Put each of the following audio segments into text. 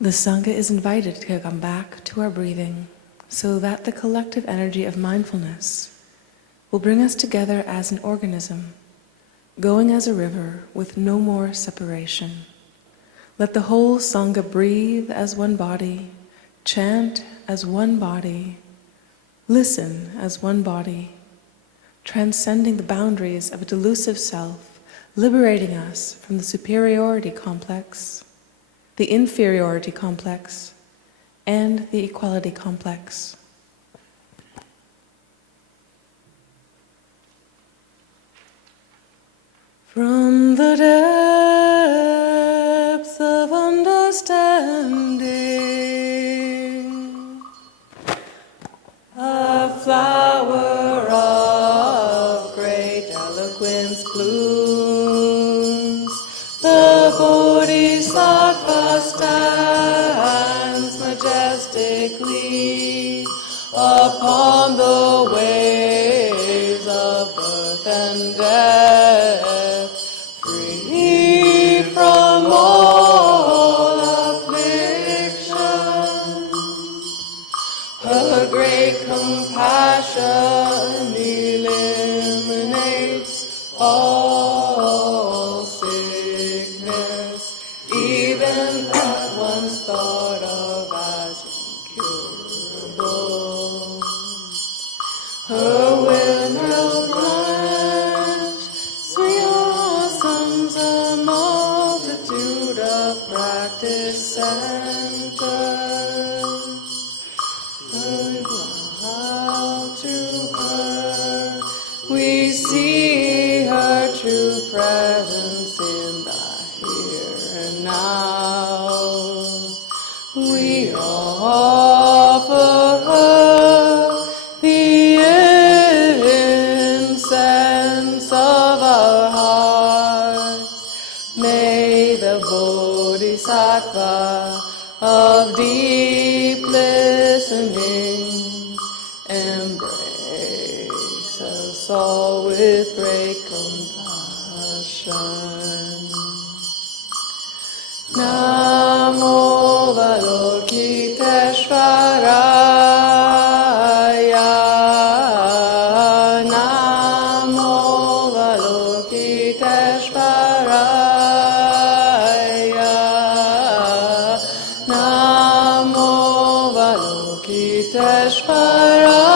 The Sangha is invited to come back to our breathing so that the collective energy of mindfulness will bring us together as an organism, going as a river with no more separation. Let the whole Sangha breathe as one body, chant as one body, listen as one body, transcending the boundaries of a delusive self, liberating us from the superiority complex, the inferiority complex, and the equality complex. From the depths of understanding, a flower of great eloquence blooms. The Bodhisattva stands majestically upon the waves of birth and death, free from all affliction. Her great compassion eliminates all sickness, even that once thought of as incurable. Her windmill branch swing blossoms a multitude of practice centers. Out to her, we see her true presence in the here and now. We offer her the incense of our hearts. May the Bodhisattva of deep listening embrace us all with great compassion. Namo Avalokiteshvaraya. Namo Avalokiteshvaraya. Namo Avalokiteshvaraya.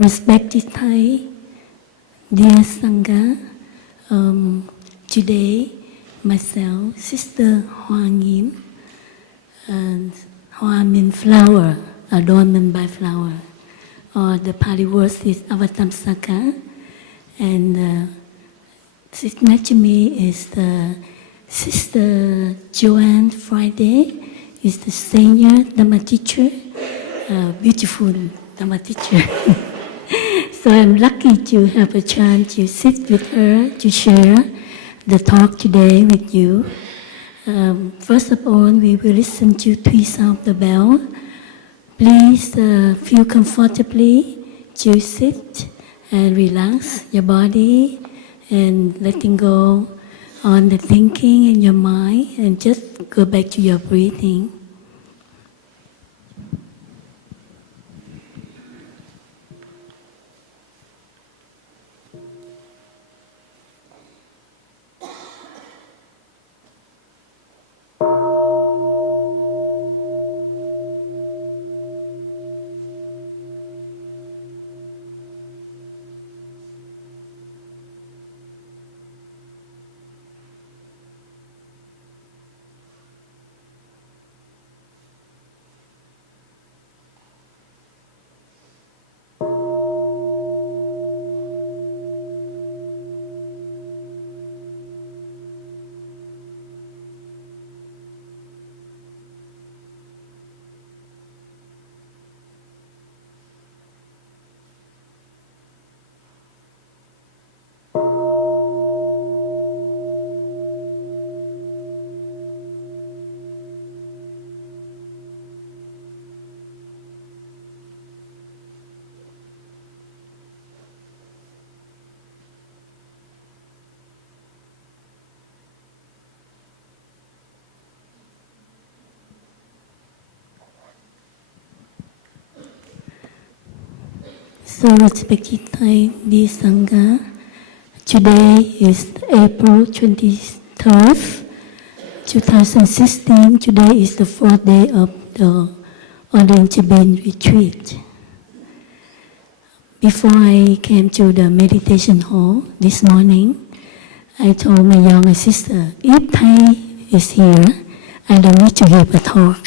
Respected Thai, dear Sangha, today myself, Sister Nghiem, and Hoa means flower, adornment by flower, or the Pali word is Avatamsaka, and sitting next to me is the Sister Joanne Friday, is the senior Dhamma teacher, beautiful Dhamma teacher. So I'm lucky to have a chance to sit with her to share the talk today with you. First of all, we will listen to 3 sound of the bell. Please feel comfortably to sit and relax your body and letting go on the thinking in your mind and just go back to your breathing. So respected Thai, dear Sangha, today is April 23rd, 2016. Today is the 4th day of the Order of Interbeing retreat. Before I came to the meditation hall this morning, I told my younger sister, if Thai is here, I don't need to give a talk.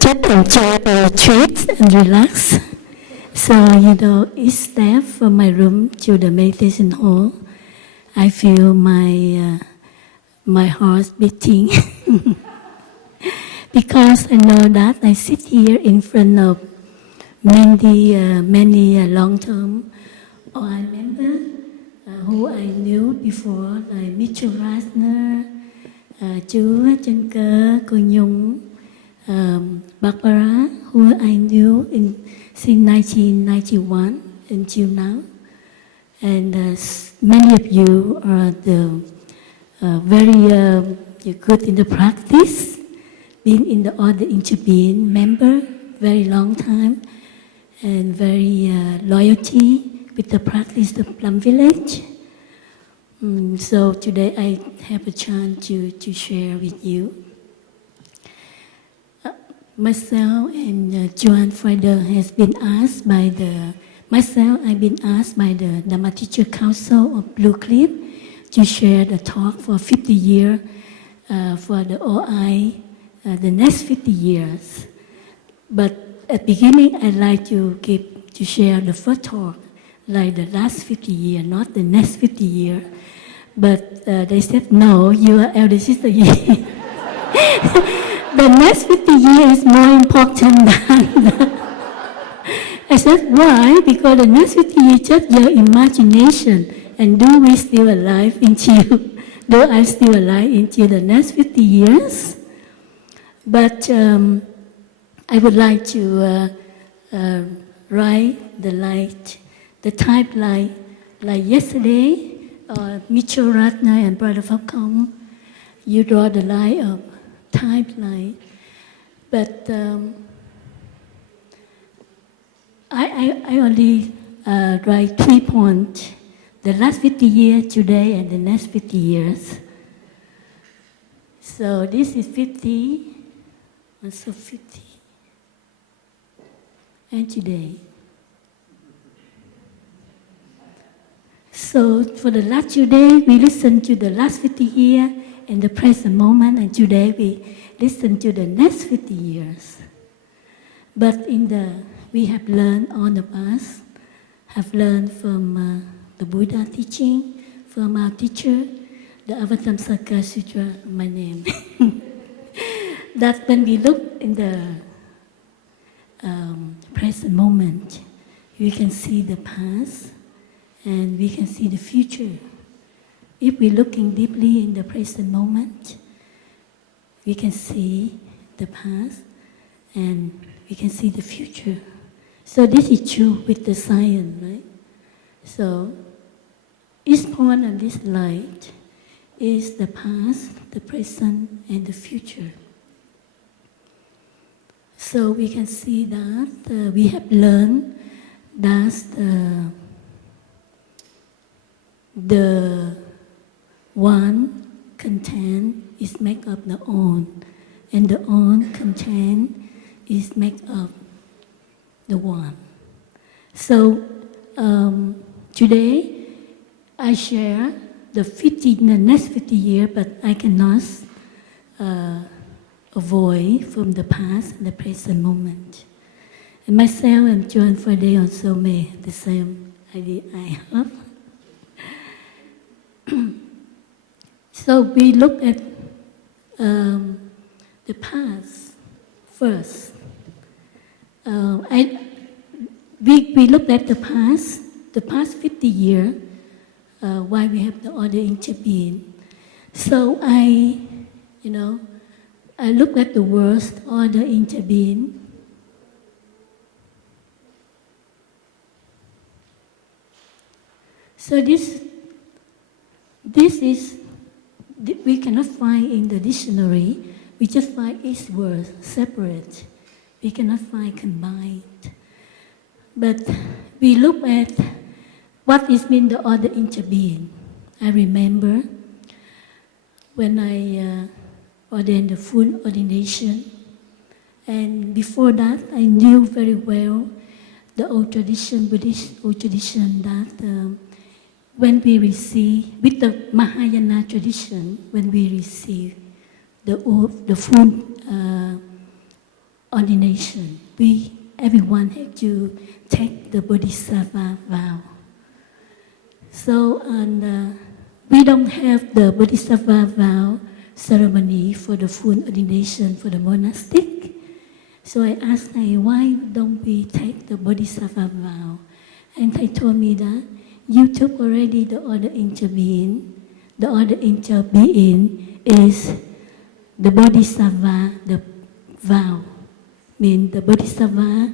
Just enjoy the retreat and relax. So, each step from my room to the meditation hall, I feel my heart beating. Because I know that I sit here in front of many long-term, or I remember who I knew before, like Mitchell Rasner, chú Chân Cơ, cô Nhung, Barbara, who I knew since 1991 until now. And many of you are very good in the practice, been in the Order of Interbeing member very long time, and very loyalty with the practice of Plum Village. So today I have a chance to share with you. Myself and Joanne Friday has been asked by I've been asked by the Dhamma Teacher Council of Blue Cliff to share the talk for 50 years for the OI, the next 50 years. But at the beginning, I'd like to share the first talk, like the last 50 years, not the next 50 years. But they said, no, you are elder sister. The next 50 years is more important than I said, why? Because the next 50 years is just your imagination. And do we still alive until, do I still alive until the next 50 years? But I would like to write the type like yesterday, Mitchell Ratner and Brother Falcon, you draw the line of type line. But I only write 3 points. The last 50 years today and the next 50 years. So this is 50, also 50. and today. So for the last 2 days, we listened to the last 50 years and the present moment, and today we listen to the next 50 years. But we have learned, all of us have learned from the Buddha teaching, from our teacher, the Avatamsaka Sutra, my name, that when we look in the present moment, we can see the past and we can see the future. If we're looking deeply in the present moment, we can see the past and we can see the future. So this is true with the science, right? So each point of this light is the past, the present, and the future. So we can see that we have learned that the one content is made of the own, and the own content is made of the one. So today I share the next 50 years, but I cannot avoid from the past and the present moment. And myself and Joanne Friday also made the same idea, I hope. So we look at the past first. We looked at the past 50 years, why we have the Order Interbeing. So I look at the words Order Interbeing. So this is, we cannot find in the dictionary. We just find each word separate. We cannot find combined. But we look at what is mean the Order Interbeing. I remember when I ordained the full ordination, and before that I knew very well the old tradition, Buddhist old tradition, that when we receive, with the Mahayana tradition, when we receive the full ordination, everyone had to take the Bodhisattva vow. So, we don't have the Bodhisattva vow ceremony for the full ordination for the monastic. So I asked Thầy, why don't we take the Bodhisattva vow? And Thầy told me that you took already the Order Interbeing. The Order Interbeing is the Bodhisattva, the vow. Mean the Bodhisattva,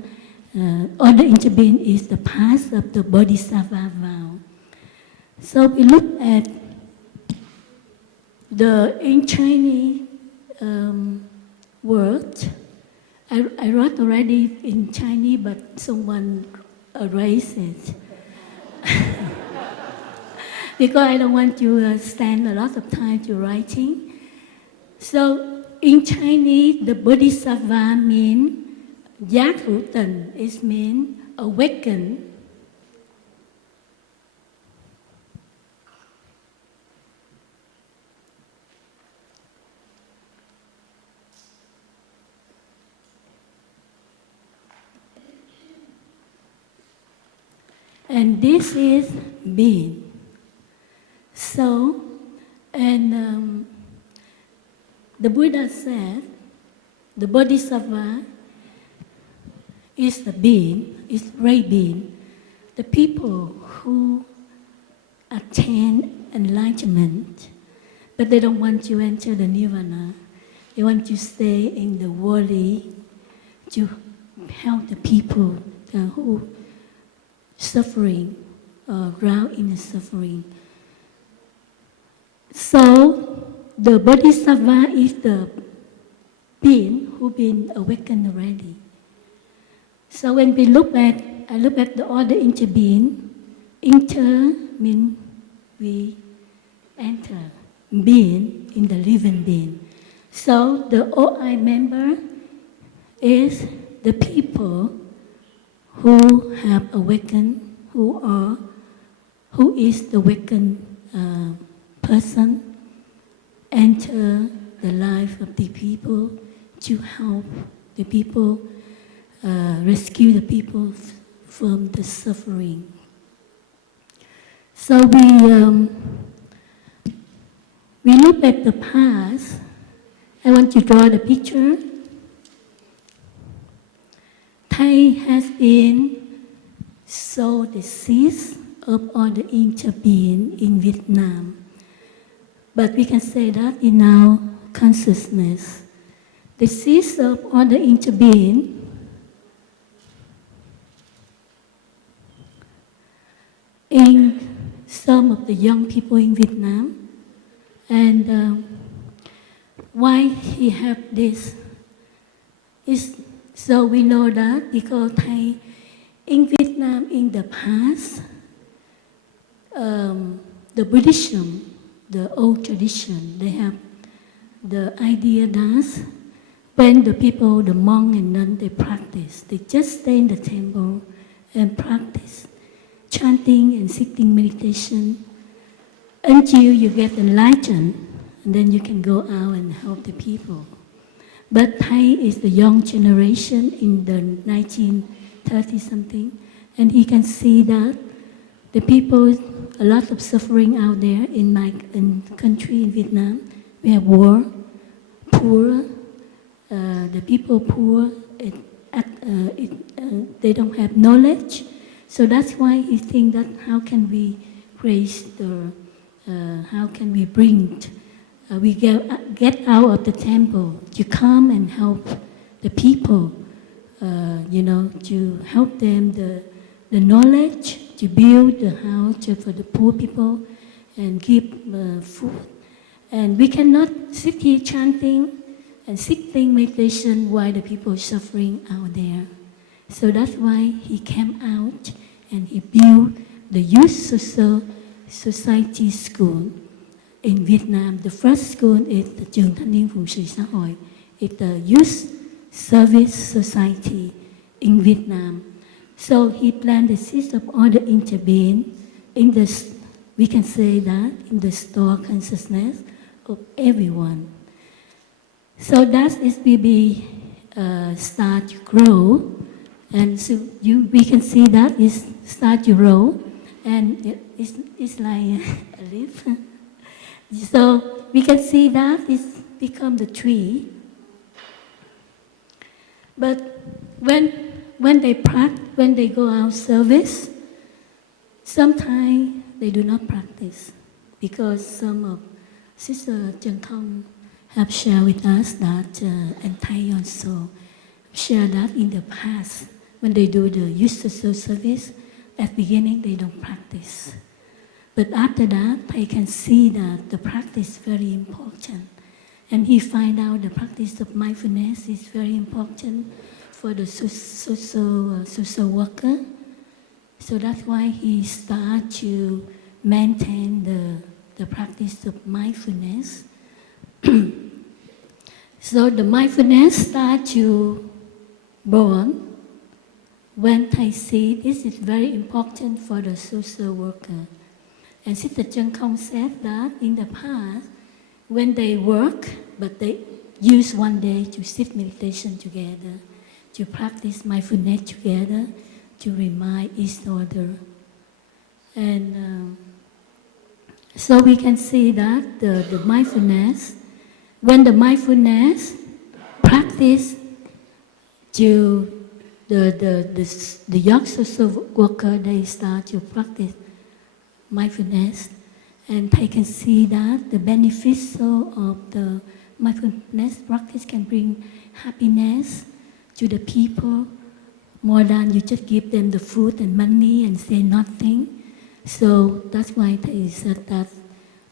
Order Interbeing is the past of the Bodhisattva vow. So we look at in Chinese word. I wrote already in Chinese, but someone erased it. Because I don't want to spend a lot of time to writing. So in Chinese, the Bodhisattva means giác hữu tình. It means awaken. And this is being. So, and the Buddha said, the Bodhisattva is the being, is great being. The people who attain enlightenment, but they don't want to enter the Nirvana. They want to stay in the worldly to help the people who suffering, drown in the suffering. So the Bodhisattva is the being who been awakened already. So when we I look at the Order Interbeing. Inter means we enter, being in the living being. So the OI member is the people who have awakened, who is the awakened person, enter the life of the people to help the people, rescue the people from the suffering. So we look at the past. I want to draw the picture. Thai has been so the seeds of Order of Interbeing in Vietnam. But we can say that in our consciousness, the seeds of Order of Interbeing in some of the young people in Vietnam. And why he have this is so we know that because Thai in Vietnam in the past, the Buddhism, the old tradition, they have the idea that when the people, the monk and nun, they practice, they just stay in the temple and practice chanting and sitting meditation until you get enlightened, and then you can go out and help the people. But Thai is the young generation in the 1930 something, and he can see that the people, a lot of suffering out there in my country in Vietnam. We have war, poor, the people poor, they don't have knowledge. So that's why he thinks that how can we raise the, how can we bring, we get out of the temple to come and help the people, to help them the knowledge, to build the house for the poor people and give food. And we cannot sit here chanting and sitting meditation while the people are suffering out there. So that's why he came out and he built the Youth Society School in Vietnam. The first school is the Trường Thanh niên Phụng sự xã hội. It's the Youth Service Society in Vietnam. So he planted the seeds of Order of Interbeing in the, we can say that, in the store consciousness of everyone. So that is we start to grow, and so we can see that it start to grow, and it's like a leaf. So we can see that it's become the tree. But when they go out service, sometimes they do not practice, because some of Sister Chanting have shared with us that, and Thai also share that in the past, when they do the youth social service, at the beginning they don't practice. But after that, Thai can see that the practice is very important. And he find out the practice of mindfulness is very important for the social worker. So that's why he start to maintain the practice of mindfulness. So the mindfulness start to born when Thai see this is very important for the social worker. And Sister Chân Không said that in the past, when they work, but they use one day to sit meditation together, to practice mindfulness together, to remind each other. And so we can see that the mindfulness, when the mindfulness practice to the young social worker, they start to practice mindfulness, and they can see that the benefits of the mindfulness practice can bring happiness to the people more than you just give them the food and money and say nothing. So that's why they said that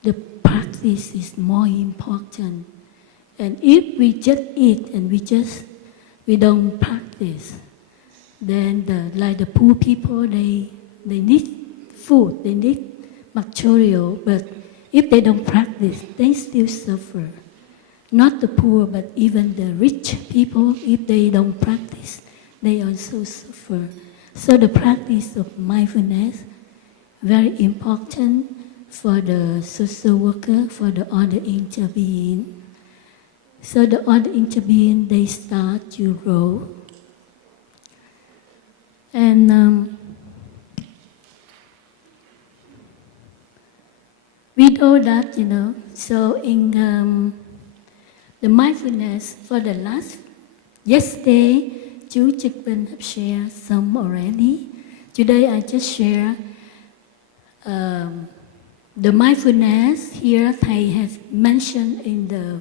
the practice is more important. And if we just eat and we don't practice, then like the poor people, they need food, they need material, but if they don't practice, they still suffer. Not the poor, but even the rich people, if they don't practice, they also suffer. So the practice of mindfulness, very important for the social worker, for the order interbeing. So the order interbeing, they start to roll. And we know that, so in the mindfulness for the yesterday, Chú Trực Bình have shared some already. Today I just share the mindfulness here Thầy has mentioned in the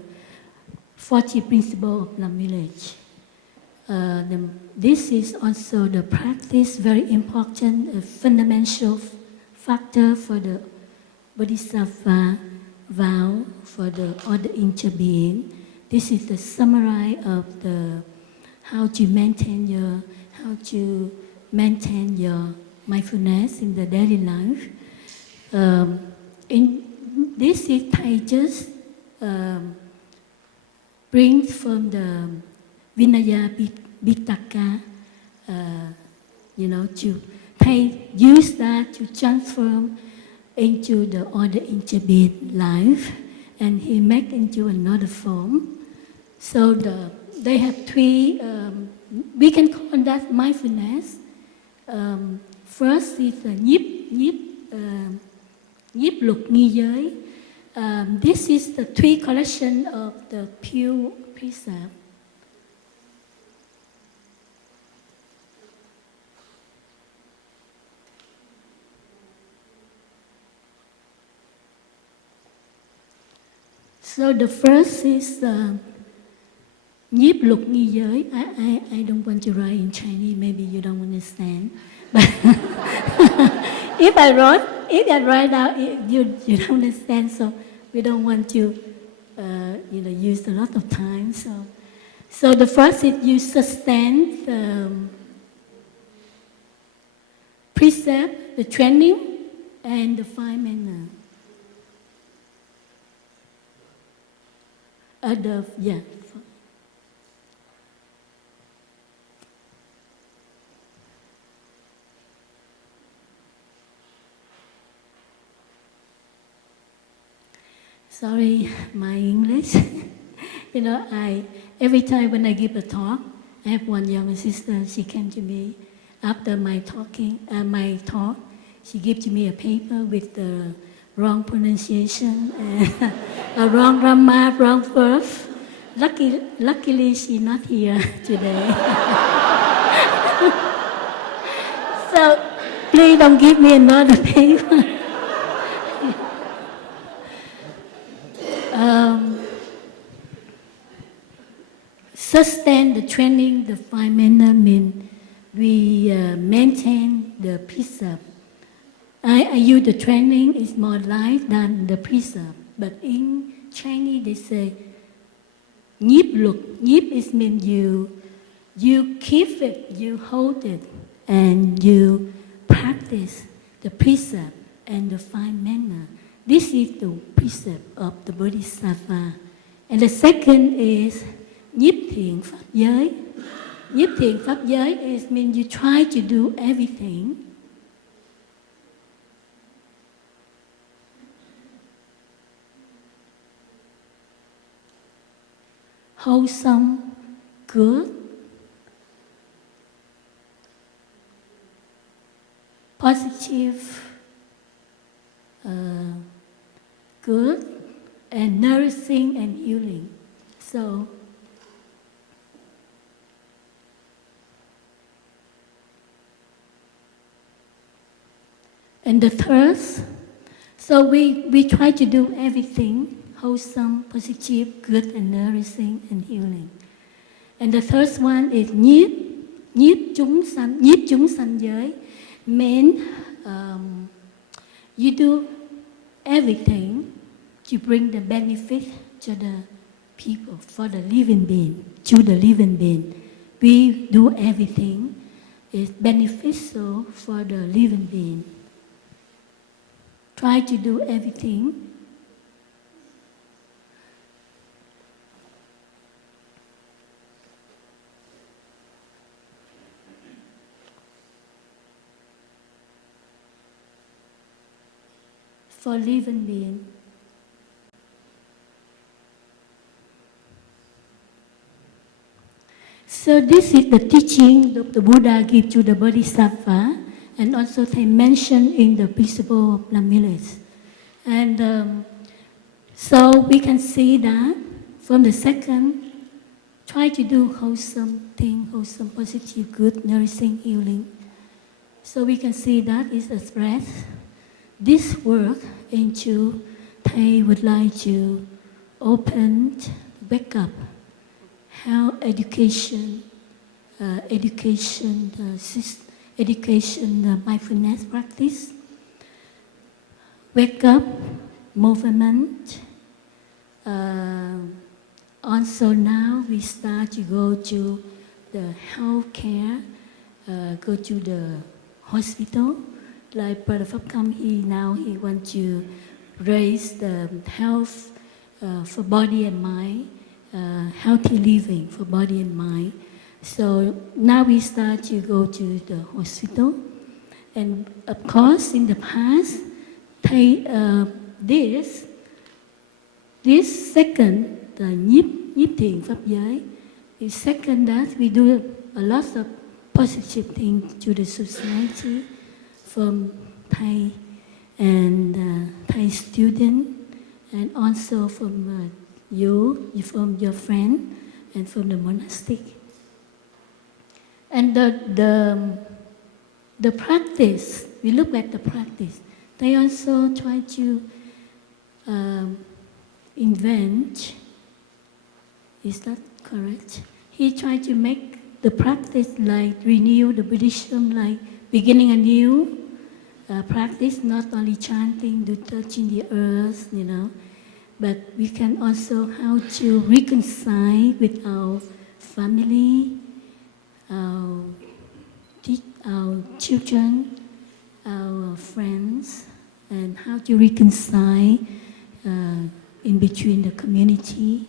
40 principles of non-village. This is also the practice, very important, a fundamental factor for the Bodhisattva vow, for the order interbeing. This is the summary of how to maintain your mindfulness in the daily life. This is Thầy just brings from the Vinaya Pitaka, to Thầy use that to transform into the order interbeing life, and he make into another form. So they have three, we can call that mindfulness. First is nhiếp luật nghi giới. This is the three collection of the pure precept. So the first is nhiếp luật nghi giới. I don't want to write in Chinese, maybe you don't understand. But if I write out, you don't understand, so we don't want to use a lot of time. So the first is you sustain the precept, the training, and the five manner. Sorry, my English. Every time when I give a talk, I have one younger sister. She came to me after my talk. She gave to me a paper with the wrong pronunciation and a wrong grammar, wrong verb. Luckily, she's not here today. So please don't give me another paper. Sustain the training, the five manner mean we maintain the precept. I use the training is more light than the precept, but in Chinese they say nhiếp luật. Nhiếp is mean you keep it, you hold it, and you practice the precept and the five manner. This is the precept of the Bodhisattva. And the second is nhiếp thiện pháp giới. Nhiếp thiện pháp giới is mean you try to do everything wholesome, good, positive, good, and nourishing and healing. So, and the third, so we try to do everything wholesome, positive, good, and nourishing and healing. And the third one is nhiếp chúng sanh giới, mean you do everything to bring the benefit to the people, for the living being, to the living being. We do everything is beneficial for the living being. Try to do everything for living being. So this is the teaching that the Buddha gave to the Bodhisattva, and also they mentioned in the principle of Lamillis. And so we can see that from the second, try to do wholesome thing, wholesome, positive, good, nourishing, healing. So we can see that is a breath. This work into they would like to open, wake up, how education, mindfulness practice, wake up, movement. Also now we start to go to the health care, go to the hospital. Like Brother Phab Kam, he wants to raise the health for body and mind, healthy living for body and mind. So now we start to go to the hospital. And of course, in the past, this second, the nhiếp thiền pháp giới, is second that we do a lot of positive things to the society from Thai and Thai student, and also from from your friend, and from the monastic. And the practice, we look at the practice. They also try to invent. Is that correct? He tried to make the practice like renew the Buddhism, like beginning a new practice, not only chanting, do touching the earth, but we can also how to reconcile with our family, our children, our friends, and how to reconcile in between the community.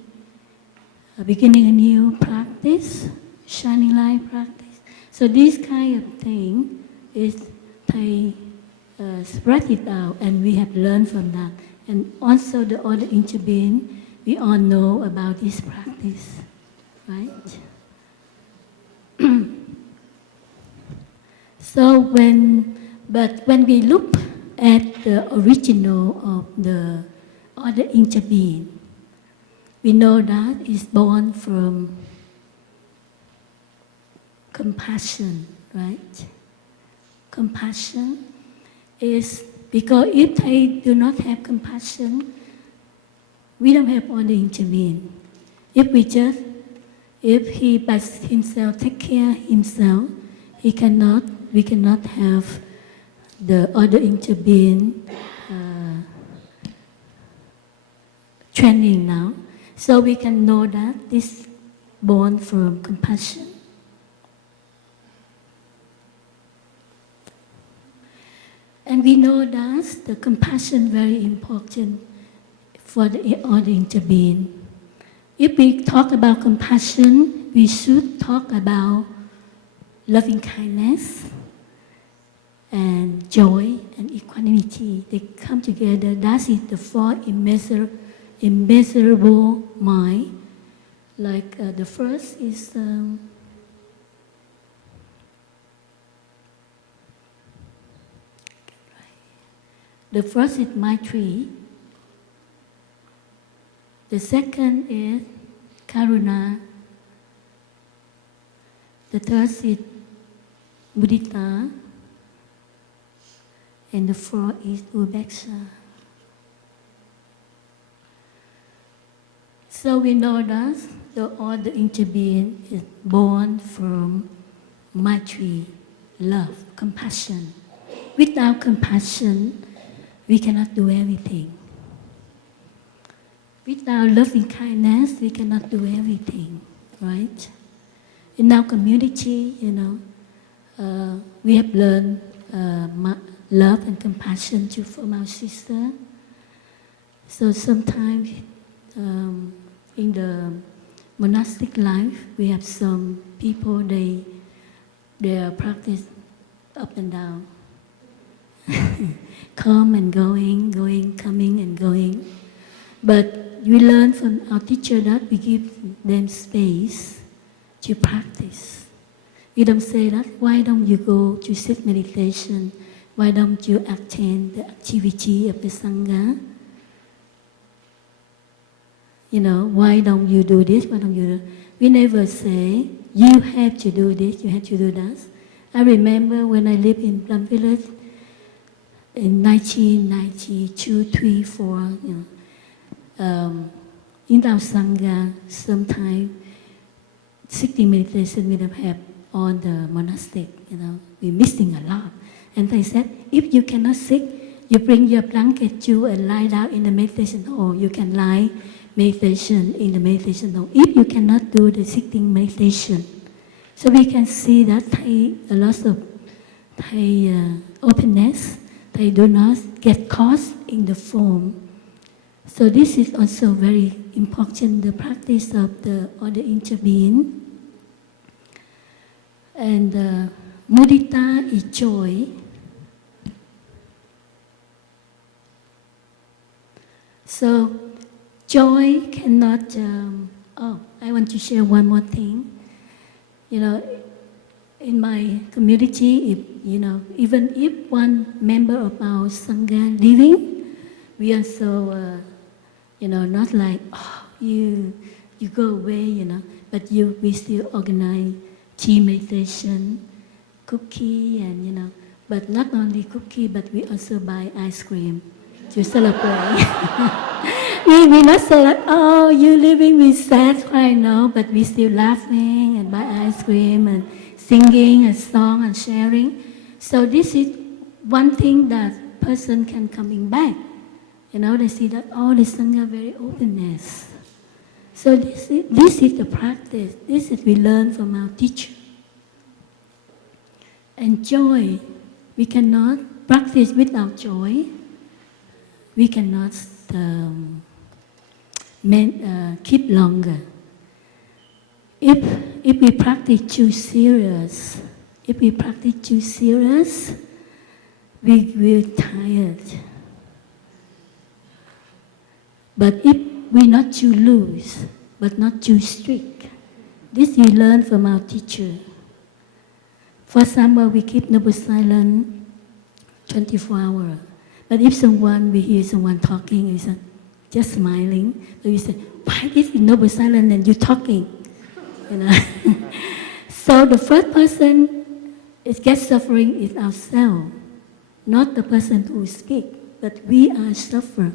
Beginning a new practice, shining light practice. So this kind of thing is they spread it out, and we have learned from that. And also the Order of Interbeing, we all know about this practice, right? So when we look at the original of the Order of Interbeing, we know that it's born from compassion, right? Compassion is because if they do not have compassion, we don't have Order of Interbeing. If he by himself take care of himself, we cannot have the Order of Interbeing training now. So we can know that this is born from compassion. And we know that the compassion is very important for the Order of Interbeing. If we talk about compassion, we should talk about loving kindness and joy and equanimity. They come together. That is the four immeasurable mind. Like the first is Maitri. The second is Karuna. The third is Mudita. And the fourth is Ubeksha. So we know that the Order of Interbeing is born from Maitri, love, compassion. Without compassion, we cannot do everything. Without loving kindness, we cannot do everything, right? In our community, we have learned love and compassion from our sister. So sometimes in the monastic life, we have some people, they practice up and down. come and going, coming and going. But we learn from our teacher that we give them space to practice. We don't say that, why don't you go to sit meditation? Why don't you attend the activity of the Sangha? You know, why don't you do this? Why don't you do? We never say, you have to do this, you have to do that. I remember when I lived in Plum Village in 1992, 3, 4, in our Sangha, sometimes sitting meditation we don't have on the monastic, we're missing a lot. And they said, if you cannot sit, you bring your blanket too and lie down in the meditation hall. You can lie meditation in the meditation hall. If you cannot do the sitting meditation. So we can see that a lot of openness, they do not get caught in the form. So this is also very important, the practice of the Order of Interbeing. And mudita is joy. So joy cannot, I want to share one more thing. In my community, even if one member of our Sangha leaving, we also, not like, you go away, but we still organize tea meditation, cookie, and, but not only cookie, but we also buy ice cream to celebrate. we not say like, oh, you living with sad right now, but we still laughing and buy ice cream and singing a song and sharing. So this is one thing that person can coming back. They see that all the Sangha very openness. So this is the practice. This is we learn from our teacher. And joy, we cannot practice without joy. We cannot keep longer. If we practice too serious, we will tired. But if we're not too loose, but not too strict, this we learn from our teacher. For example, we keep noble silence 24 hours. But if we hear someone talking, we say, just smiling, so we say, why this is noble silence and you talking? So the first person is gets suffering is ourselves, not the person who speaks, but we are suffer.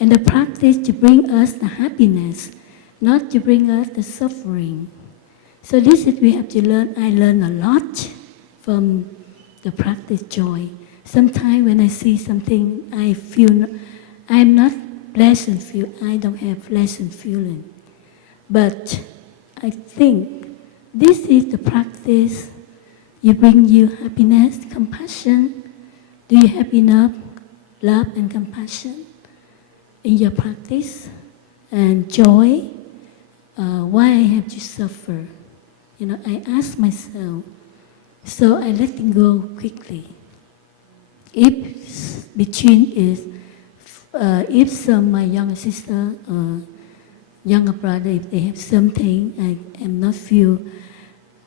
And the practice to bring us the happiness, not to bring us the suffering. So this is we have to learn. I learn a lot from the practice joy. Sometimes when I see something, I feel I'm not pleasant feel. I don't have pleasant feeling. But I think this is the practice. You bring you happiness, compassion. Do you have enough love and compassion in your practice? And joy, why I have to suffer? I ask myself, so I let it go quickly. If between is, if some my younger sister or younger brother, if they have something, I am not feel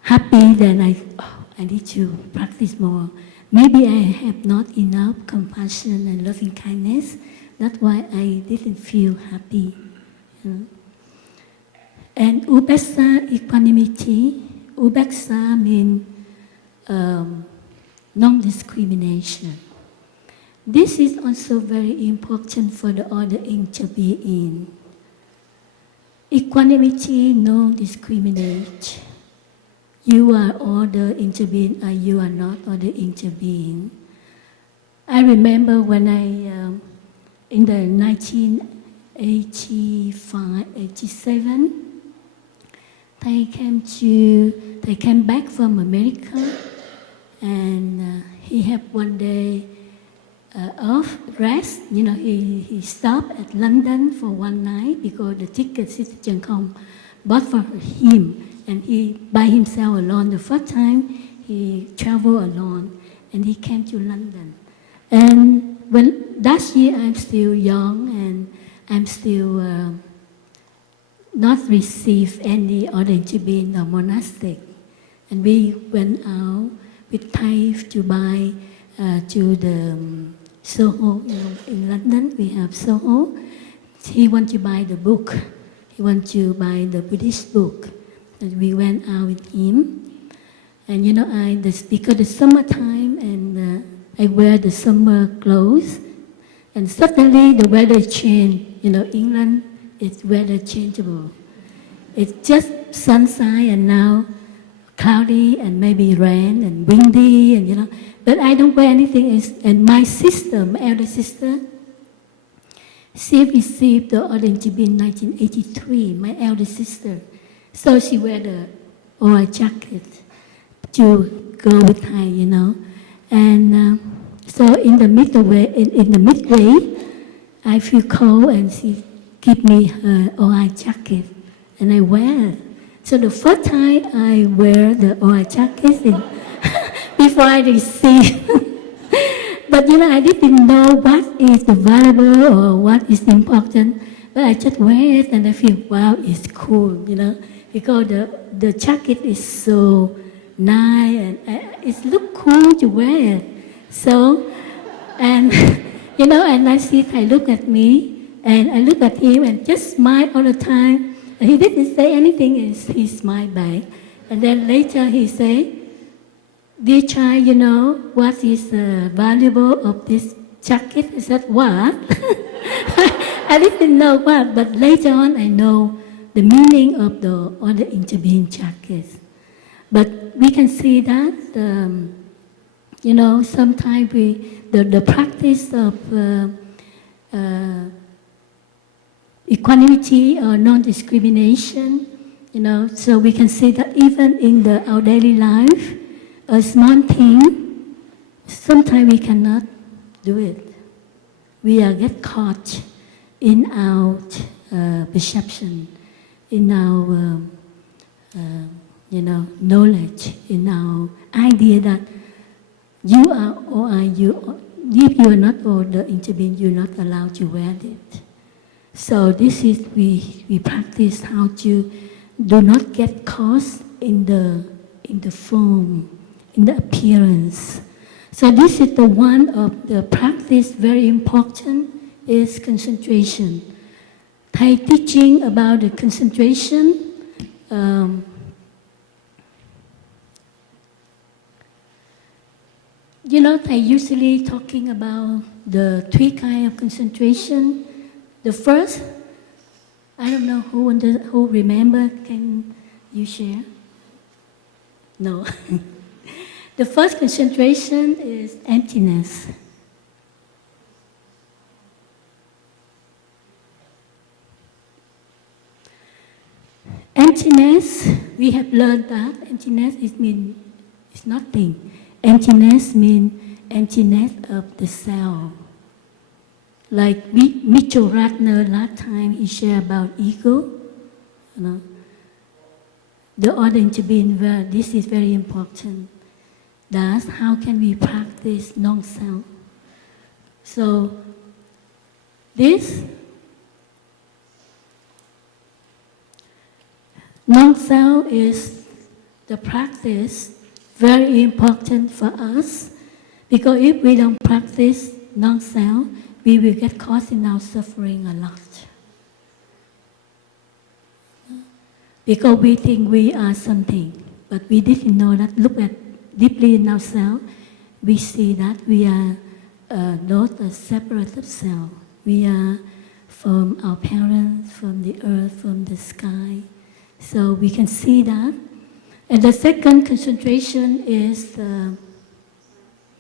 happy, then I need to practice more. Maybe I have not enough compassion and loving kindness. That's why I didn't feel happy. And upekkha, equanimity. Upekkha means non-discrimination. This is also very important for the Order of Interbeing. Equanimity, non-discriminate. You are Order Interbeing, or you are not Order Interbeing. I remember when in the 1985, 87, they came back from America, and he had one day off, rest. He stopped at London for one night because the ticket Sister Chanting bought for him, and he by himself alone. The first time he traveled alone, and he came to London. And when last year I'm still young and I'm still not received any Order of Interbeing or Monastic. And we went out with Thai to buy to the Soho, in London we have Soho. He want to buy the book. He want to buy the Buddhist book. And we went out with him. And because it's summertime and I wear the summer clothes. And suddenly the weather changed. England is weather changeable. It's just sunshine and now cloudy and maybe rain and windy and but I don't wear anything. And my sister, my elder sister, she received the Order of Interbeing in 1983, my elder sister. So she wear the OI jacket to go with her, And so in the midway, I feel cold and she give me her OI jacket and I wear it. So the first time I wear the OI jacket before I receive. But I didn't know what is the valuable or what is important. But I just wear it and I feel, wow, it's cool, because the jacket is so nice and it look cool to wear it. So, and and I see Thai look at me and I look at him and just smile all the time. And he didn't say anything, he smiled back. And then later he said, dear child, what is valuable of this jacket? I said, what? I didn't know what, but later on I know the meaning of the Order of Interbeing jacket. But we can see that, sometimes the practice of equanimity or non-discrimination, so we can see that even in our daily life, a small thing, sometimes we cannot do it. We get caught in our perception, in our knowledge, in our idea that you are or are you. If you are not Order of Interbeing, you're not allowed to wear it. So this is we practice how to do not get caught in the form, in the appearance. So this is the one of the practice very important is concentration. Thai teaching about the concentration. Thai usually talking about the three kinds of concentration. The first, I don't know who remember. Can you share? No. The first concentration is emptiness. Emptiness, we have learned that emptiness is nothing. Emptiness means emptiness of the self. Like Mitchell Ratner last time he shared about ego, the Order of Interbeing, where this is very important. That's how can we practice non-self. So this non-self is the practice very important for us, because if we don't practice non-self, we will get caught in our suffering a lot. Because we think we are something, but we didn't know that. Look at deeply in ourselves, we see that we are not a separate self. We are from our parents, from the earth, from the sky. So we can see that. And the second concentration is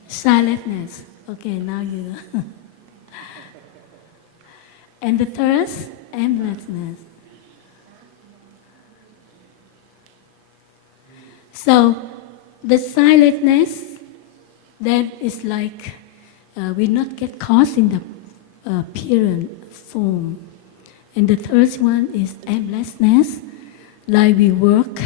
silentness. Okay, now you. And the third, endlessness. So the silentness, that is like we not get caught in the appearance form. And the third one is endlessness, like we work.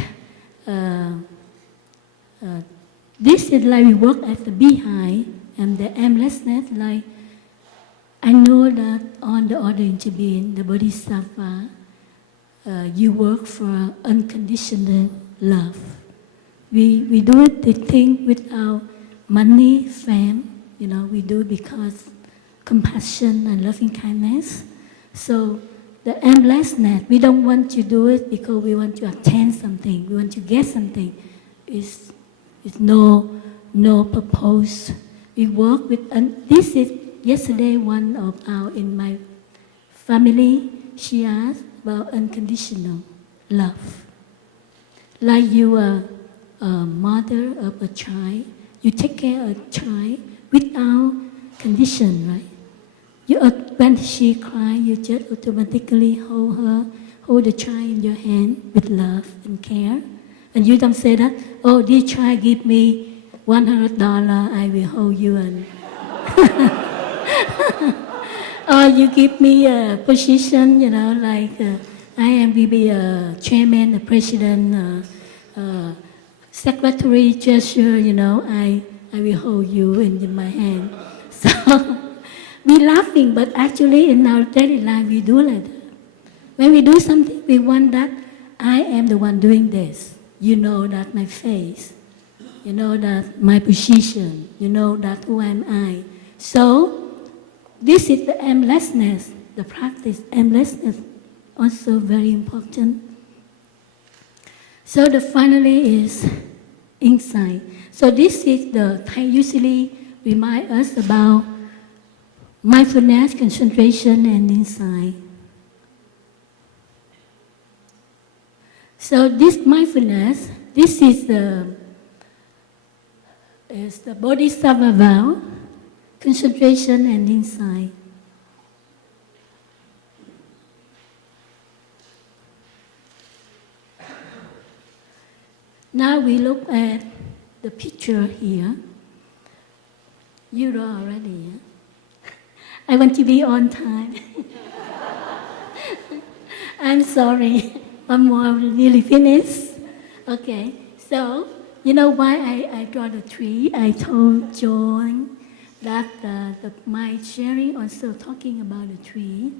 This is like we work at the beehive, and the aimlessness, like I know that on the Order of Interbeing, the Bodhisattva, you work for unconditional love. We do the thing without money, fame, we do it because compassion and loving kindness. So the aimlessness, we don't want to do it because we want to attain something, we want to get something. It's no purpose. We work with, and this is yesterday one of in my family, she asked about unconditional love. Like you are a mother of a child, you take care of a child without condition, right? When she cries, you just automatically hold the child in your hand with love and care. And you don't say that, oh, this child give me $100, I will hold you. And or you give me a position, like I will be a chairman, a president, secretary, treasurer, I will hold you in my hand. So we're laughing, but actually in our daily life we do like that. When we do something, we want that I am the one doing this. You know that my face. You know that my position. You know that who am I. So this is the aimlessness, the practice. Aimlessness also very important. So the finally is insight. So this is the time usually remind us about mindfulness, concentration, and insight. So this mindfulness, this is the Bodhisattva vow, concentration and insight. Now we look at the picture here. You draw already, yeah? I want to be on time. I'm sorry. One more, nearly finished. Okay, so you know why I draw the tree? I told Joanne that my sharing also talking about the tree.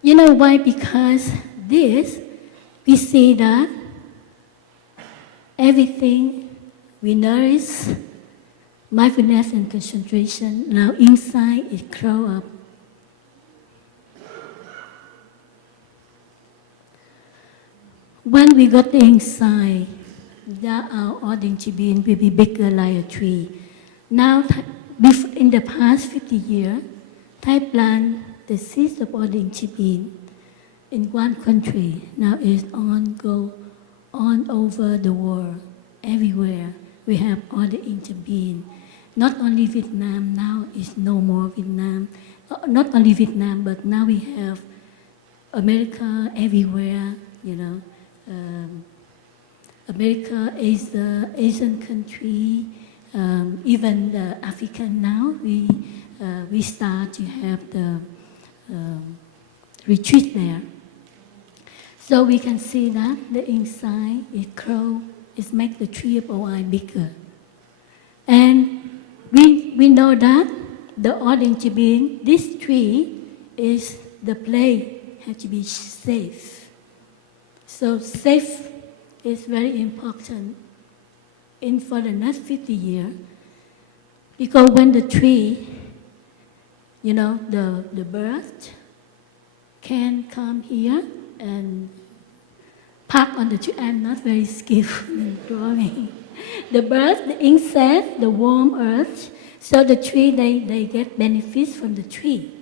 You know why? Because this, we see that everything we nourish, mindfulness and concentration, now inside it grow up. When we got the inside, that our Order of Interbeing will be bigger like a tree. Now, in the past 50 years, Thai plant the seeds of Order of Interbeing in one country. Now it's on over the world, everywhere. We have Order of Interbeing. Not only Vietnam, now it's no more Vietnam. Not only Vietnam, but now we have America everywhere, America, Asia, Asian country, even the African now, we start to have the retreat there. So we can see that the inside, it grows, it makes the tree of our eye bigger. And we know that the Order of Interbeing, this tree is the place, has to be safe. So safe is very important for the next 50 years, because when the tree, the bird can come here and park on the tree. I'm not very skillful in drawing. The birds, the insects, the warm earth, so the tree, they get benefits from the tree.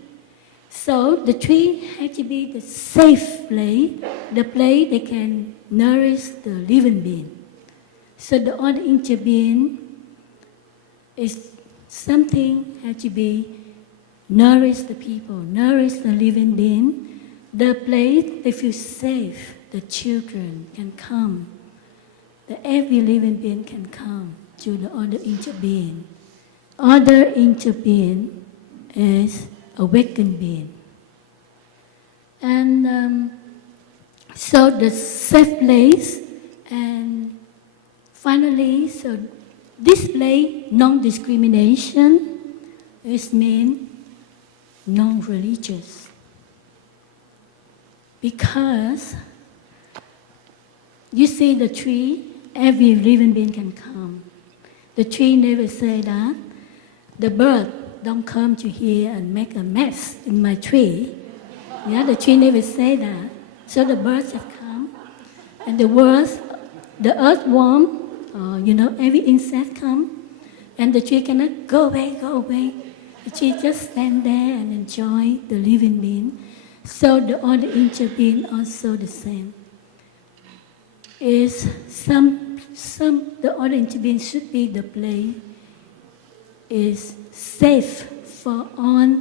So the tree has to be the safe place, the place they can nourish the living being. So the Order of Interbeing is something has to be nourish the people, nourish the living being. The place they feel safe, the children can come. Every living being can come to the Order of Interbeing. Order of Interbeing is awakened being. And so the safe place, and finally, so display non-discrimination is mean non-religious. Because you see the tree, every living being can come. The tree never say that. The bird don't come to here and make a mess in my tree. Yeah, the tree never say that. So the birds have come, and the earthworm, every insect come, and the tree cannot go away, go away. The tree just stand there and enjoy the living being. So the order interbeing also the same. Is the order interbeing should be the place is safe for all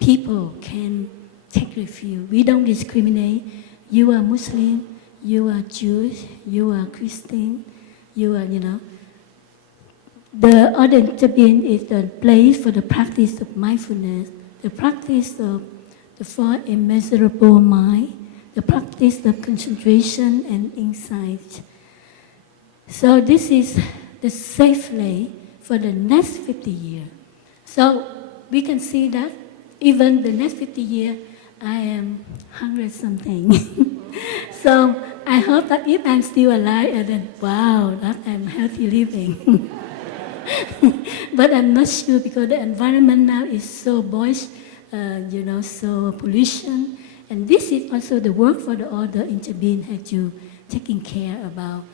people can take refuge. We don't discriminate. You are Muslim, you are Jewish, you are Christian, you are, The order interbeing is the place for the practice of mindfulness, the practice of the four immeasurable mind, the practice of concentration and insight. So this is the safe place for the next 50 years. So we can see that even the next 50 years, I am 100 something. So I hope that if I'm still alive, then wow, that I'm healthy living. But I'm not sure because the environment now is so boisterous, so pollution. And this is also the work for the order interbeing, have to taking care about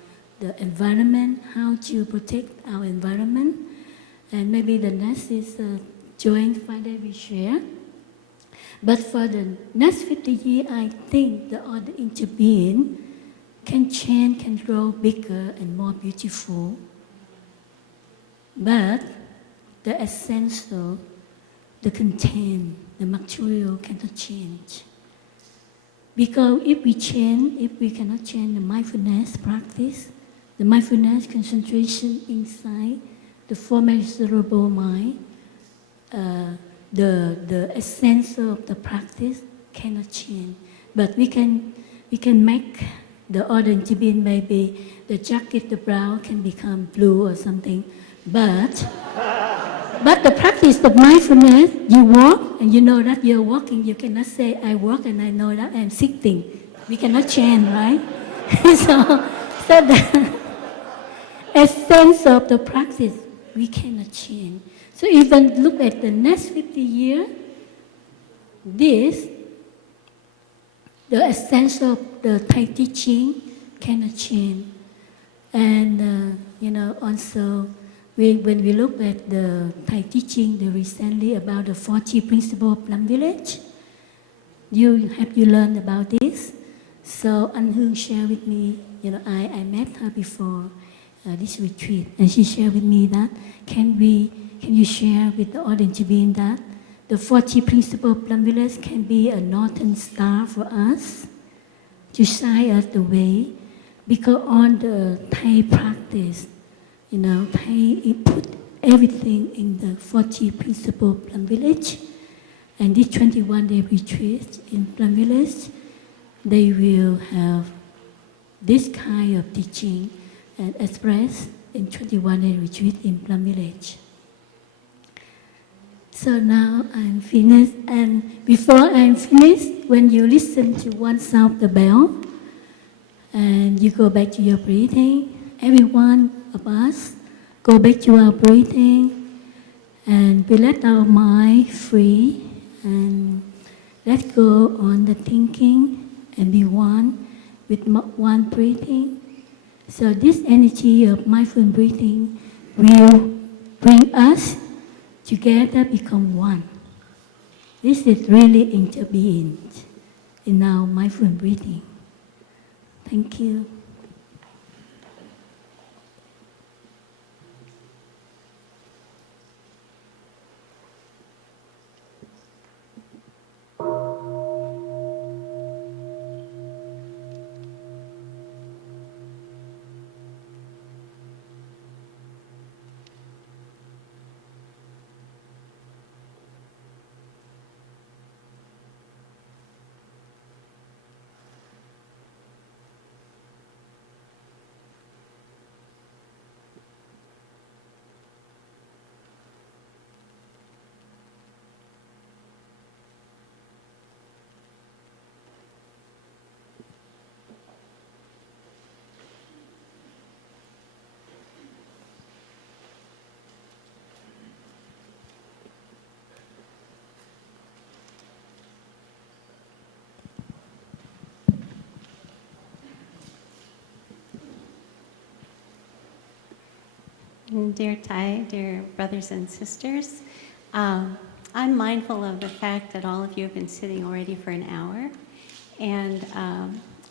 the environment, how to protect our environment. And maybe the next is Joanne Friday we share. But for the next 50 years, I think the order interbeing can change, can grow bigger and more beautiful. But the essential, the content, the material cannot change. Because if we cannot change the mindfulness practice, the mindfulness concentration inside, the four measurable mind, the essence of the practice cannot change. But we can make the order interbeing, maybe the jacket, the brown can become blue or something. But the practice of mindfulness, you walk and you know that you're walking. You cannot say, I walk and I know that I'm sitting. We cannot change, right? so the essence of the practice, we cannot change. So even look at the next 50 years, the essence of the Thai teaching cannot change. And, also, when we look at the Thai teaching recently about the 40 principles of Plum Village, have you learned about this? So An Hương shared with me, I met her before this retreat, and she shared with me that, can you share with the order interbeing that the 40 principles of Plum Village can be a northern star for us to shine us the way, because on the Thai practice, Thai put everything in the 40 principles of Plum Village, and this 21-day retreat in Plum Village, they will have this kind of teaching and expressed in 21-day retreat in Plum Village. So now I'm finished, and before I'm finished, when you listen to one sound of the bell, and you go back to your breathing, every one of us go back to our breathing, and we let our mind free, and let go on the thinking, and be one with one breathing. So this energy of mindful breathing will bring us together, become one. This is really interbeing in our mindful breathing. Thank you. Dear Thai, dear brothers and sisters, I'm mindful of the fact that all of you have been sitting already for an hour, and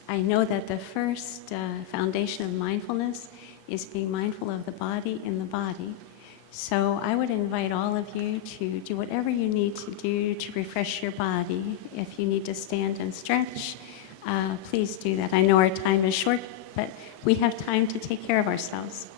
I know that the first foundation of mindfulness is being mindful of the body in the body. So I would invite all of you to do whatever you need to do to refresh your body. If you need to stand and stretch, please do that. I know our time is short, but we have time to take care of ourselves.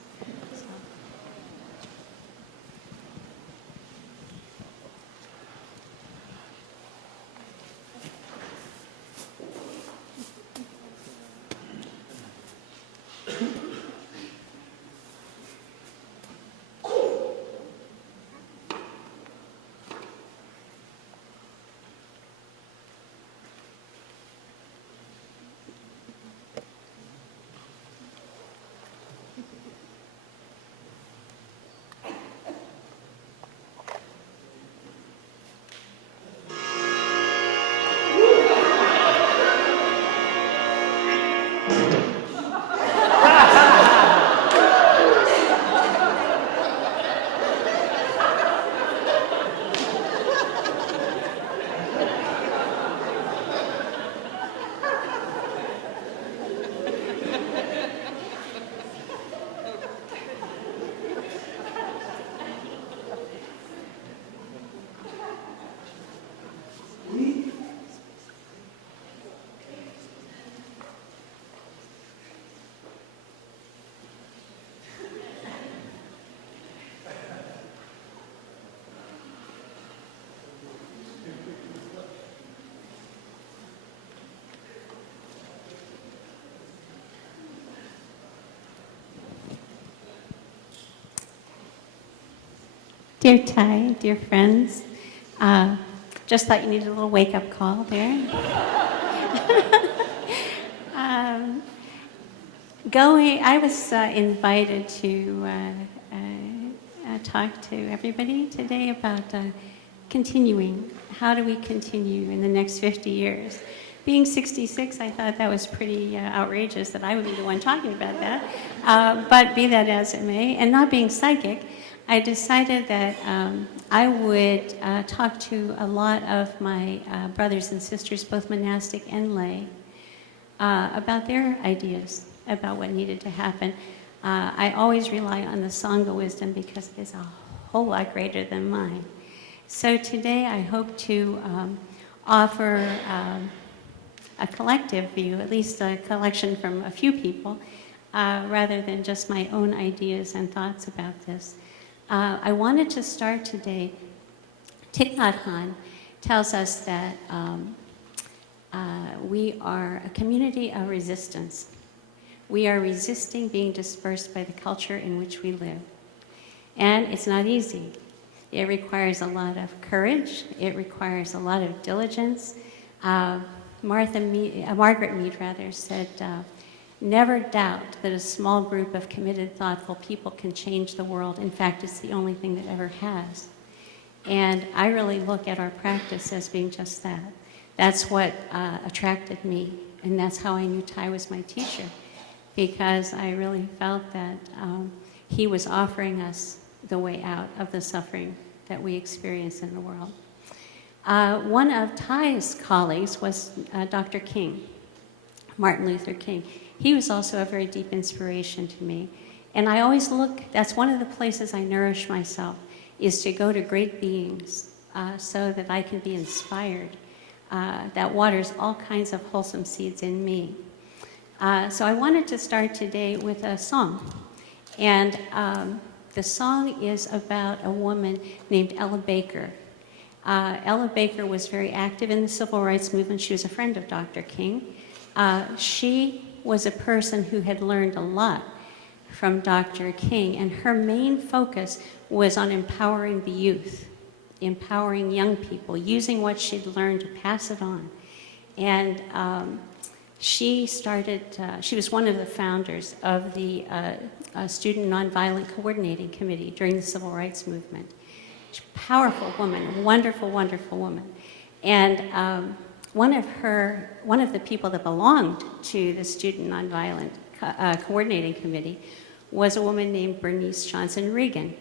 Dear Thai, dear friends, just thought you needed a little wake-up call there. I was invited to talk to everybody today about continuing. How do we continue in the next 50 years? Being 66, I thought that was pretty outrageous that I would be the one talking about that. But be that as it may, and not being psychic, I decided that I would talk to a lot of my brothers and sisters, both monastic and lay, about their ideas about what needed to happen. I always rely on the Sangha wisdom because it is a whole lot greater than mine. So today I hope to offer a collective view, at least a collection from a few people, rather than just my own ideas and thoughts about this. I wanted to start today. Thich Nhat Hanh tells us that we are a community of resistance. We are resisting being dispersed by the culture in which we live. And it's not easy. It requires a lot of courage. It requires a lot of diligence. Margaret Mead said, never doubt that a small group of committed, thoughtful people can change the world. In fact, it's the only thing that ever has. And I really look at our practice as being just that. That's what attracted me, and that's how I knew Thai was my teacher, because I really felt that he was offering us the way out of the suffering that we experience in the world. One of Thai's colleagues was Dr. King, Martin Luther King. He was also a very deep inspiration to me. And I always look, that's one of the places I nourish myself, is to go to great beings so that I can be inspired. That waters all kinds of wholesome seeds in me. So I wanted to start today with a song. And the song is about a woman named Ella Baker. Ella Baker was very active in the civil rights movement. She was a friend of Dr. King. She was a person who had learned a lot from Dr. King, and her main focus was on empowering the youth, empowering young people, using what she'd learned to pass it on. And she was one of the founders of the Student Nonviolent Coordinating Committee during the Civil Rights Movement. She's a powerful woman, wonderful, wonderful woman. And one of the people that belonged to the Student Nonviolent Coordinating Committee was a woman named Bernice Johnson Regan.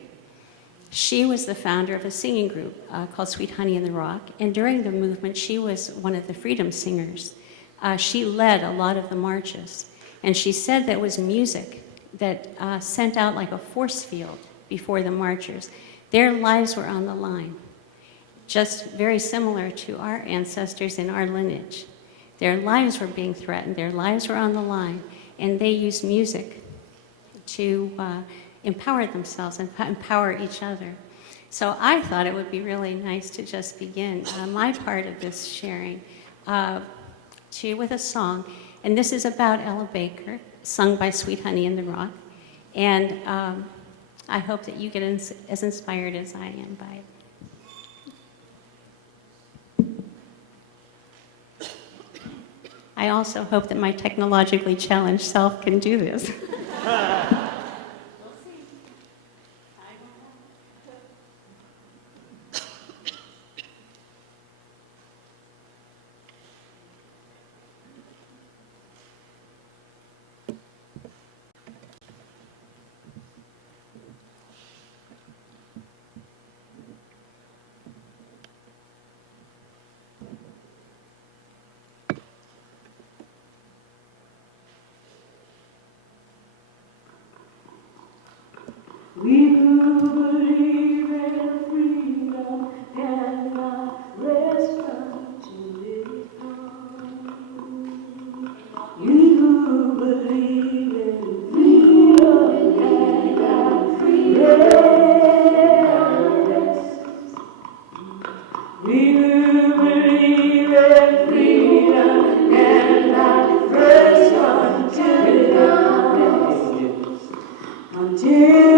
She was the founder of a singing group called Sweet Honey in the Rock, and during the movement, she was one of the freedom singers. She led a lot of the marches, and she said that was music that sent out like a force field before the marchers. Their lives were on the line, just very similar to our ancestors in our lineage. Their lives were being threatened, their lives were on the line, and they used music to empower themselves and empower each other. So I thought it would be really nice to just begin my part of this sharing with a song. And this is about Ella Baker, sung by Sweet Honey in the Rock. And I hope that you get as inspired as I am by it. I also hope that my technologically challenged self can do this. We who believe in freedom cannot rest until it comes. We who believe in freedom cannot rest. We who believe in freedom cannot rest until it comes. Until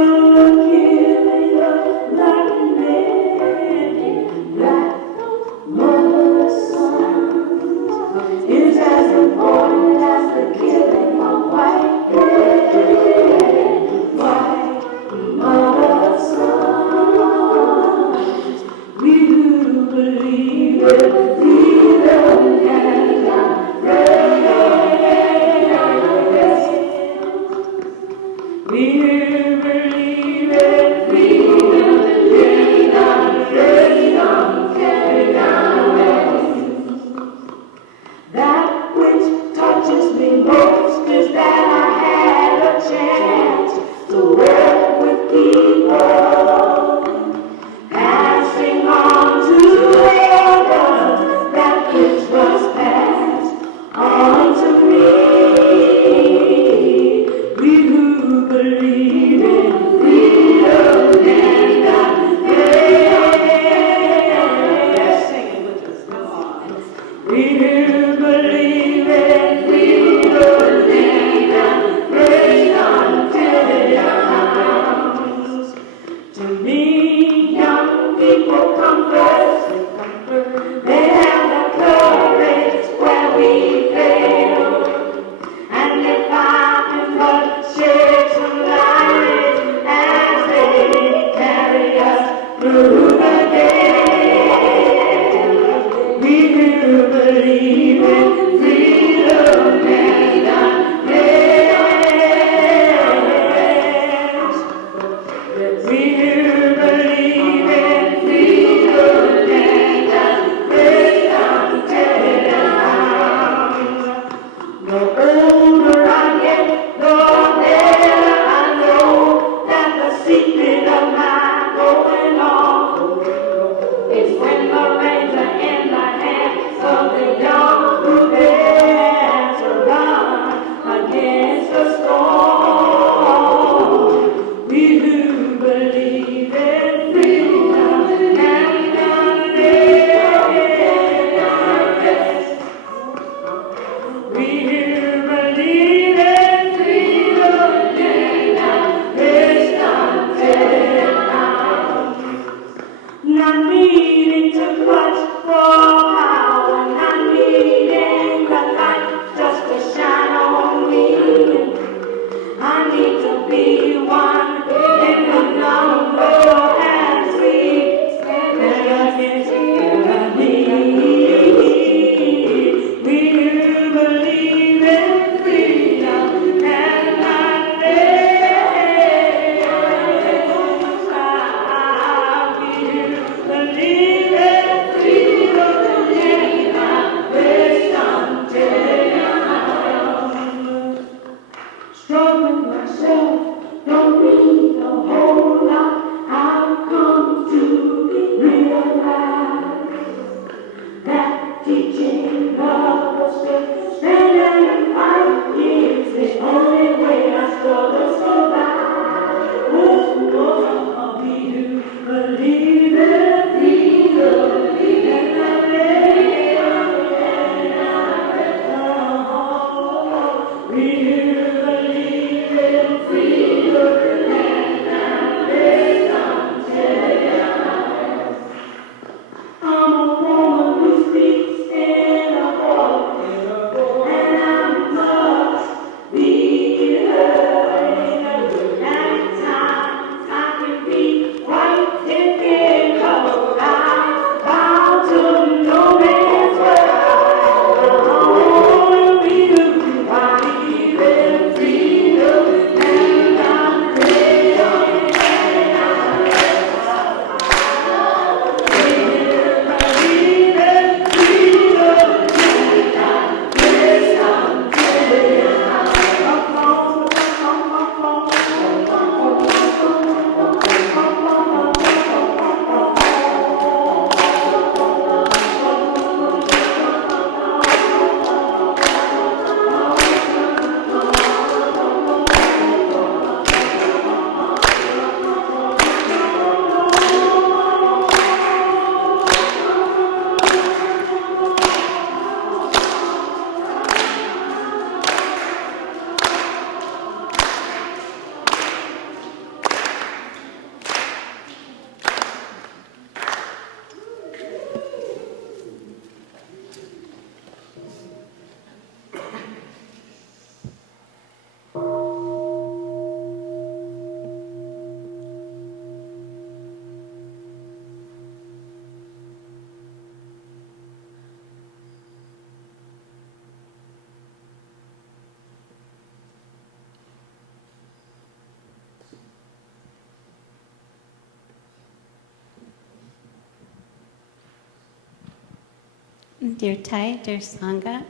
Dear Thai, dear Sangha,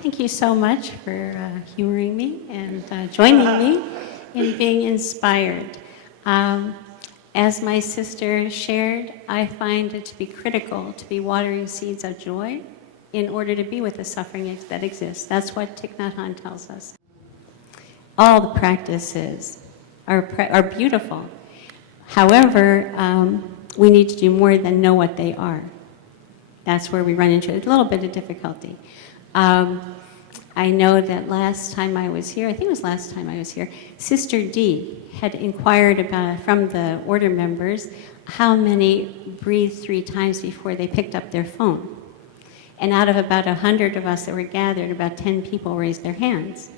thank you so much for humoring me and joining me in being inspired. As my sister shared, I find it to be critical to be watering seeds of joy in order to be with the suffering that exists. That's what Thich Nhat Hanh tells us. All the practices are beautiful. However, we need to do more than know what they are. That's where we run into a little bit of difficulty. I know that last time I was here, I think it was last time I was here, Sister D had inquired about from the order members how many breathed 3 times before they picked up their phone. And out of about 100 of us that were gathered, about 10 people raised their hands.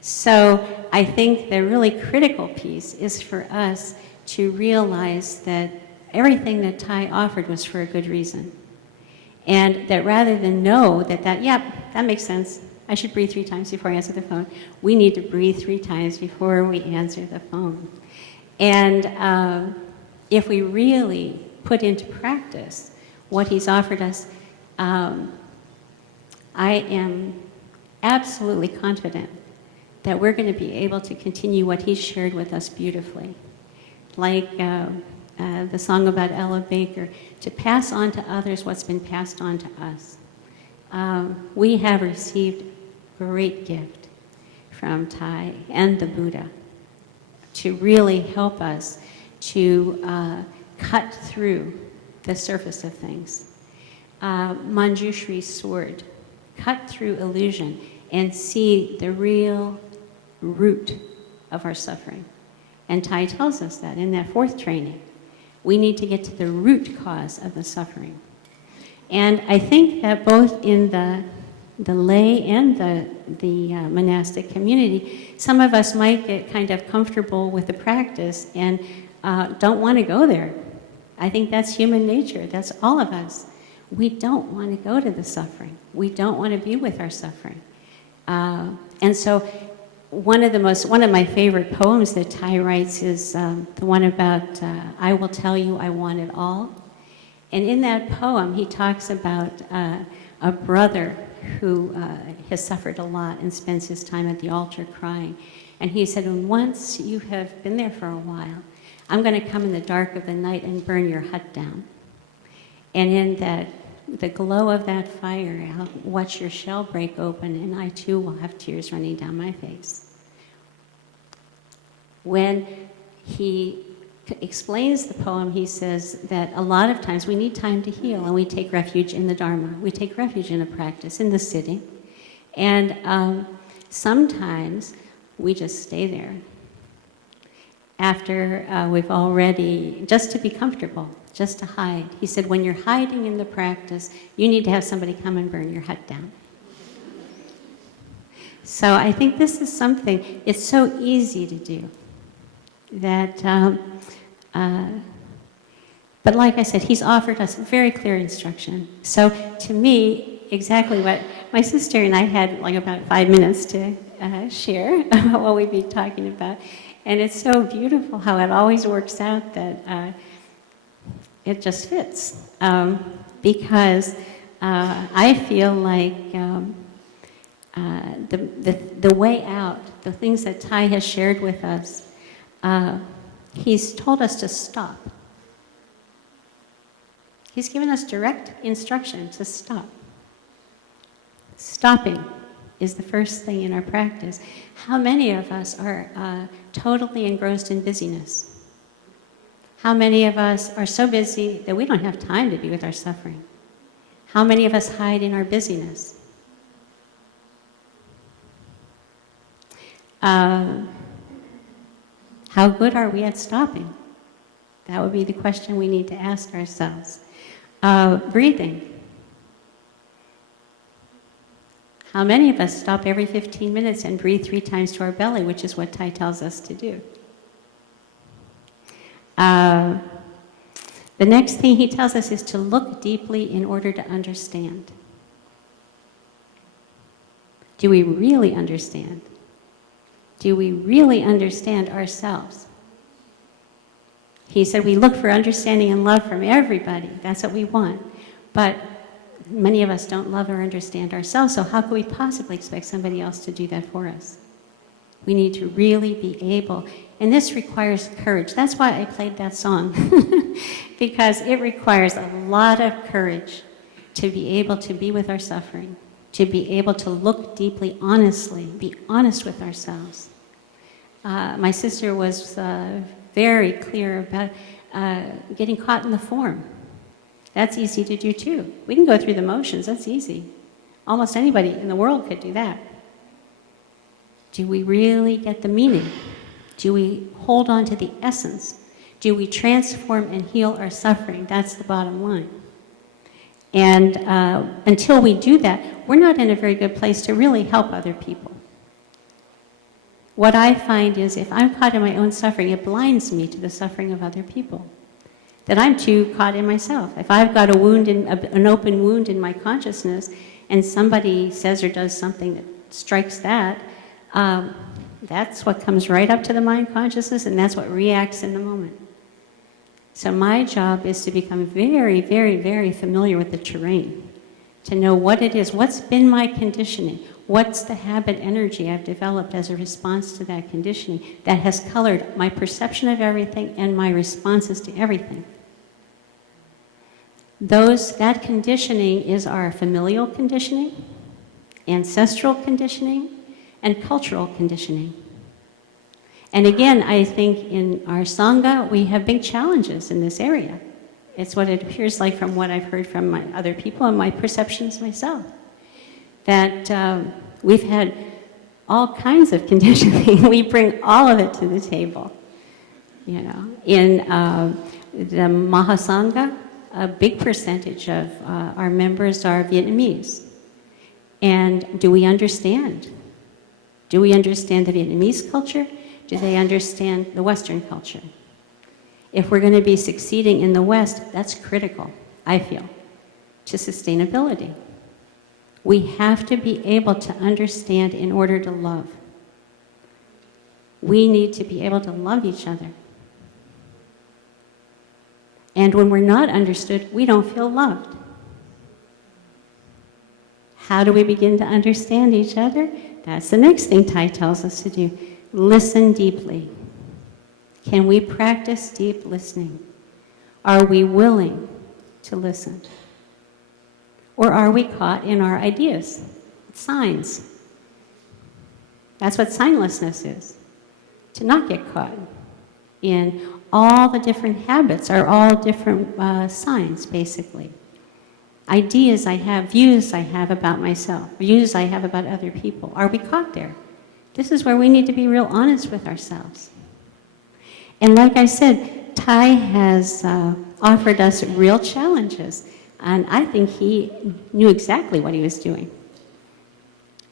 So I think the really critical piece is for us to realize that everything that Thai offered was for a good reason. And that rather than know that makes sense, I should breathe 3 times before I answer the phone, we need to breathe 3 times before we answer the phone. And if we really put into practice what he's offered us, I am absolutely confident that we're going to be able to continue what he shared with us beautifully. Like the song about Ella Baker, to pass on to others what's been passed on to us. We have received great gift from Thai and the Buddha to really help us to cut through the surface of things. Manjushri's sword, cut through illusion and see the real root of our suffering. And Thai tells us that in that 4th training. We need to get to the root cause of the suffering. And I think that both in the lay and the monastic community, some of us might get kind of comfortable with the practice and don't want to go there. I think that's human nature. That's all of us. We don't want to go to the suffering. We don't want to be with our suffering. And so one of my favorite poems that Thai writes is the one about I will tell you I want it all. And in that poem, he talks about a brother who has suffered a lot and spends his time at the altar crying. And he said, once you have been there for a while, I'm going to come in the dark of the night and burn your hut down. And in the glow of that fire, I'll watch your shell break open, and I too will have tears running down my face. When he explains the poem, he says that a lot of times we need time to heal, and we take refuge in the Dharma. We take refuge in a practice, in the sitting. And sometimes we just stay there after we've already, just to be comfortable, just to hide. He said, when you're hiding in the practice, you need to have somebody come and burn your hut down. So I think this is something, it's so easy to do that, but like I said, he's offered us very clear instruction. So to me, exactly what my sister and I had like about 5 minutes to share about what we'd be talking about. And it's so beautiful how it always works out that it just fits. Because I feel like the way out, the things that Thai has shared with us, he's told us to stop. He's given us direct instruction to stop. Stopping is the first thing in our practice. How many of us are totally engrossed in busyness? How many of us are so busy that we don't have time to be with our suffering? How many of us hide in our busyness? How good are we at stopping? That would be the question we need to ask ourselves. Breathing. How many of us stop every 15 minutes and breathe 3 times to our belly, which is what Thai tells us to do? The next thing he tells us is to look deeply in order to understand. Do we really understand? Do we really understand ourselves? He said we look for understanding and love from everybody. That's what we want. But Many of us don't love or understand ourselves, so how could we possibly expect somebody else to do that for us? We need to really be able, and this requires courage. That's why I played that song, because it requires a lot of courage to be able to be with our suffering, to be able to look deeply, honestly, be honest with ourselves. My sister was very clear about getting caught in the form. That's easy to do too. We can go through the motions, that's easy. Almost anybody in the world could do that. Do we really get the meaning? Do we hold on to the essence? Do we transform and heal our suffering? That's the bottom line. And until we do that, we're not in a very good place to really help other people. What I find is if I'm caught in my own suffering, it blinds me to the suffering of other people. That I'm too caught in myself. If I've got a wound, an open wound in my consciousness, and somebody says or does something that strikes that, that's what comes right up to the mind consciousness, and that's what reacts in the moment. So my job is to become very, very, very familiar with the terrain, to know what it is, what's been my conditioning, what's the habit energy I've developed as a response to that conditioning that has colored my perception of everything and my responses to everything. That conditioning is our familial conditioning, ancestral conditioning, and cultural conditioning. And again, I think in our Sangha, we have big challenges in this area. It's what it appears like from what I've heard from my other people and my perceptions myself. That we've had all kinds of conditioning. We bring all of it to the table. You know, in the Mahasangha, a big percentage of our members are Vietnamese. And do we understand? Do we understand the Vietnamese culture? Do they understand the Western culture? If we're going to be succeeding in the West, that's critical, I feel, to sustainability. We have to be able to understand in order to love. We need to be able to love each other. And when we're not understood, we don't feel loved. How do we begin to understand each other? That's the next thing Tai tells us to do. Listen deeply. Can we practice deep listening? Are we willing to listen? Or are we caught in our ideas? Signs. That's what signlessness is. To not get caught in all the different habits are all different signs, basically. Ideas I have, views I have about myself, views I have about other people. Are we caught there? This is where we need to be real honest with ourselves. And like I said, Tai has offered us real challenges. And I think he knew exactly what he was doing.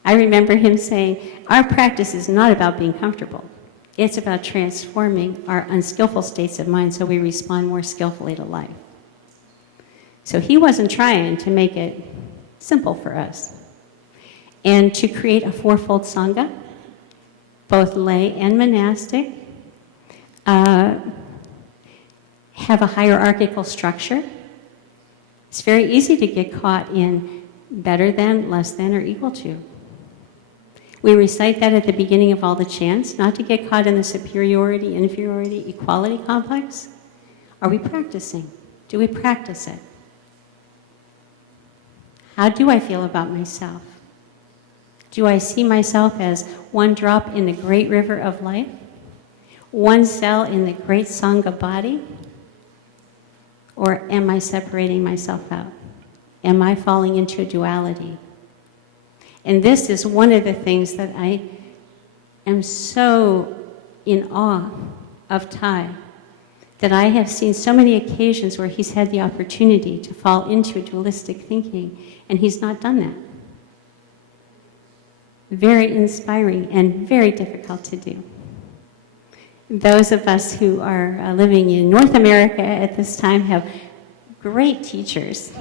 I remember him saying, our practice is not about being comfortable. It's about transforming our unskillful states of mind so we respond more skillfully to life. So he wasn't trying to make it simple for us. And to create a fourfold Sangha, both lay and monastic, have a hierarchical structure. It's very easy to get caught in better than, less than, or equal to. We recite that at the beginning of all the chants, not to get caught in the superiority, inferiority, equality complex. Are we practicing? Do we practice it? How do I feel about myself? Do I see myself as one drop in the great river of life? One cell in the great Sangha body? Or am I separating myself out? Am I falling into a duality? And this is one of the things that I am so in awe of Tai, that I have seen so many occasions where he's had the opportunity to fall into a dualistic thinking, and he's not done that. Very inspiring and very difficult to do. Those of us who are living in North America at this time have great teachers.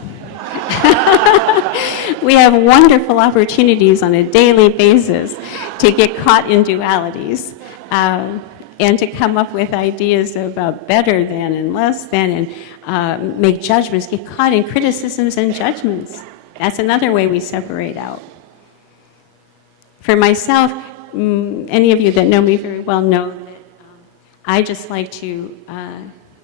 We have wonderful opportunities on a daily basis to get caught in dualities and to come up with ideas about better than and less than and make judgments, get caught in criticisms and judgments. That's another way we separate out. For myself, any of you that know me very well know that I just like to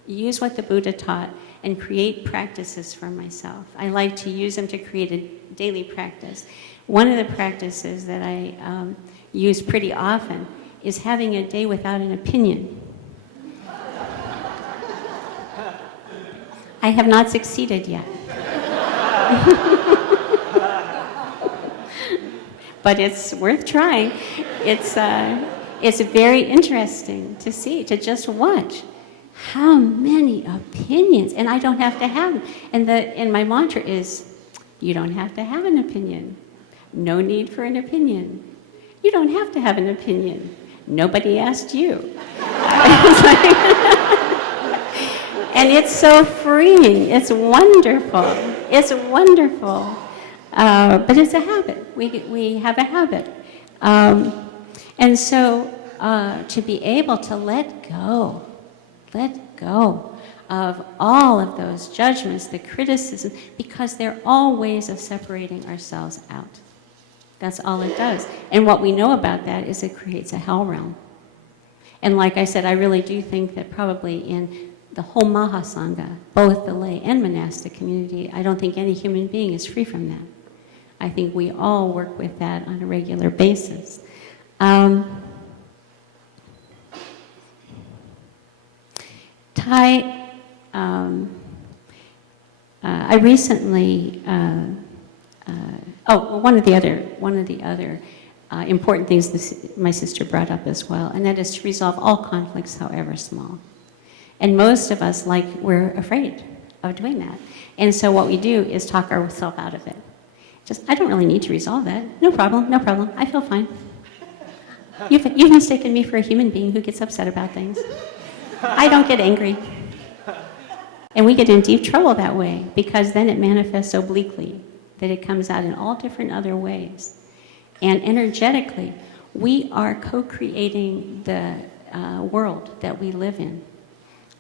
use what the Buddha taught and create practices for myself. I like to use them to create a daily practice. One of the practices that I use pretty often is having a day without an opinion. I have not succeeded yet. But it's worth trying. It's very interesting to see, to just watch how many opinions, and I don't have to have them. And my mantra is, you don't have to have an opinion. No need for an opinion. You don't have to have an opinion. Nobody asked you. And it's so freeing. It's wonderful. It's wonderful. But it's a habit. We have a habit. And so to be able to let go of all of those judgments, the criticism, because they're all ways of separating ourselves out. That's all it does. And what we know about that is it creates a hell realm. And like I said, I really do think that probably in the whole Mahasangha, both the lay and monastic community, I don't think any human being is free from that. I think we all work with that on a regular basis. I recently, one of the other important things my sister brought up as well, and that is to resolve all conflicts, however small. And most of us, we're afraid of doing that. And so what we do is talk ourselves out of it. I don't really need to resolve that. No problem, I feel fine. You've mistaken me for a human being who gets upset about things. I don't get angry. And we get in deep trouble that way, because then it manifests obliquely, that it comes out in all different other ways. And energetically, we are co-creating the world that we live in.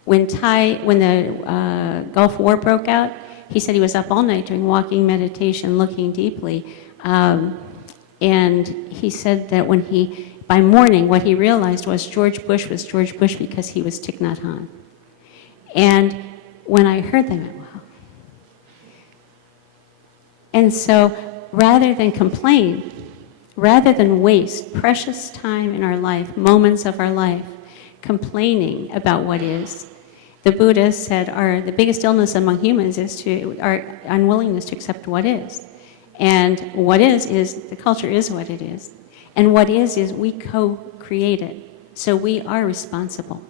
When the Gulf War broke out, he said he was up all night doing walking meditation, looking deeply. And he said that by morning, what he realized was George Bush was George Bush because he was Thich Nhat Hanh. And when I heard that, I went, wow. And so rather than complain, rather than waste precious time in our life, moments of our life, complaining about what is, the Buddha said the biggest illness among humans is our unwillingness to accept what is. And what is the culture is what it is. And what is we co-create it. So we are responsible.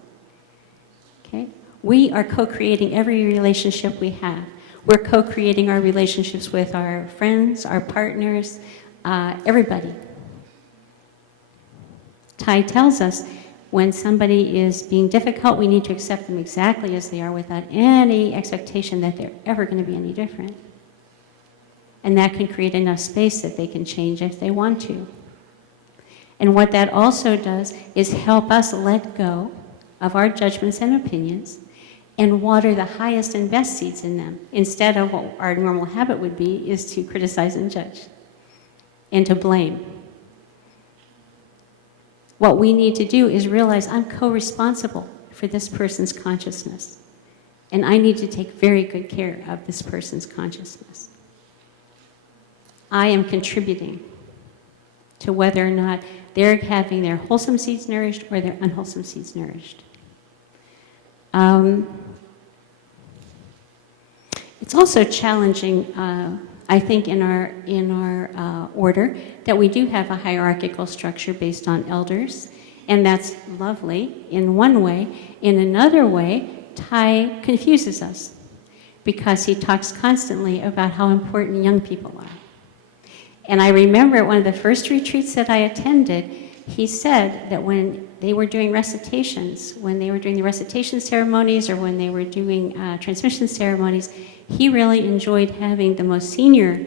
Okay? We are co-creating every relationship we have. We're co-creating our relationships with our friends, our partners, everybody. Thai tells us when somebody is being difficult, we need to accept them exactly as they are without any expectation that they're ever going to be any different. And that can create enough space that they can change if they want to. And what that also does is help us let go of our judgments and opinions and water the highest and best seeds in them, instead of what our normal habit would be, is to criticize and judge and to blame. What we need to do is realize I'm co-responsible for this person's consciousness, and I need to take very good care of this person's consciousness. I am contributing to whether or not they're having their wholesome seeds nourished or their unwholesome seeds nourished. It's also challenging, I think, in our order, that we do have a hierarchical structure based on elders, and that's lovely in one way. In another way, Thai confuses us because he talks constantly about how important young people are. And I remember at one of the first retreats that I attended, he said that when they were doing recitations, when they were doing the recitation ceremonies or when they were doing transmission ceremonies, he really enjoyed having the most senior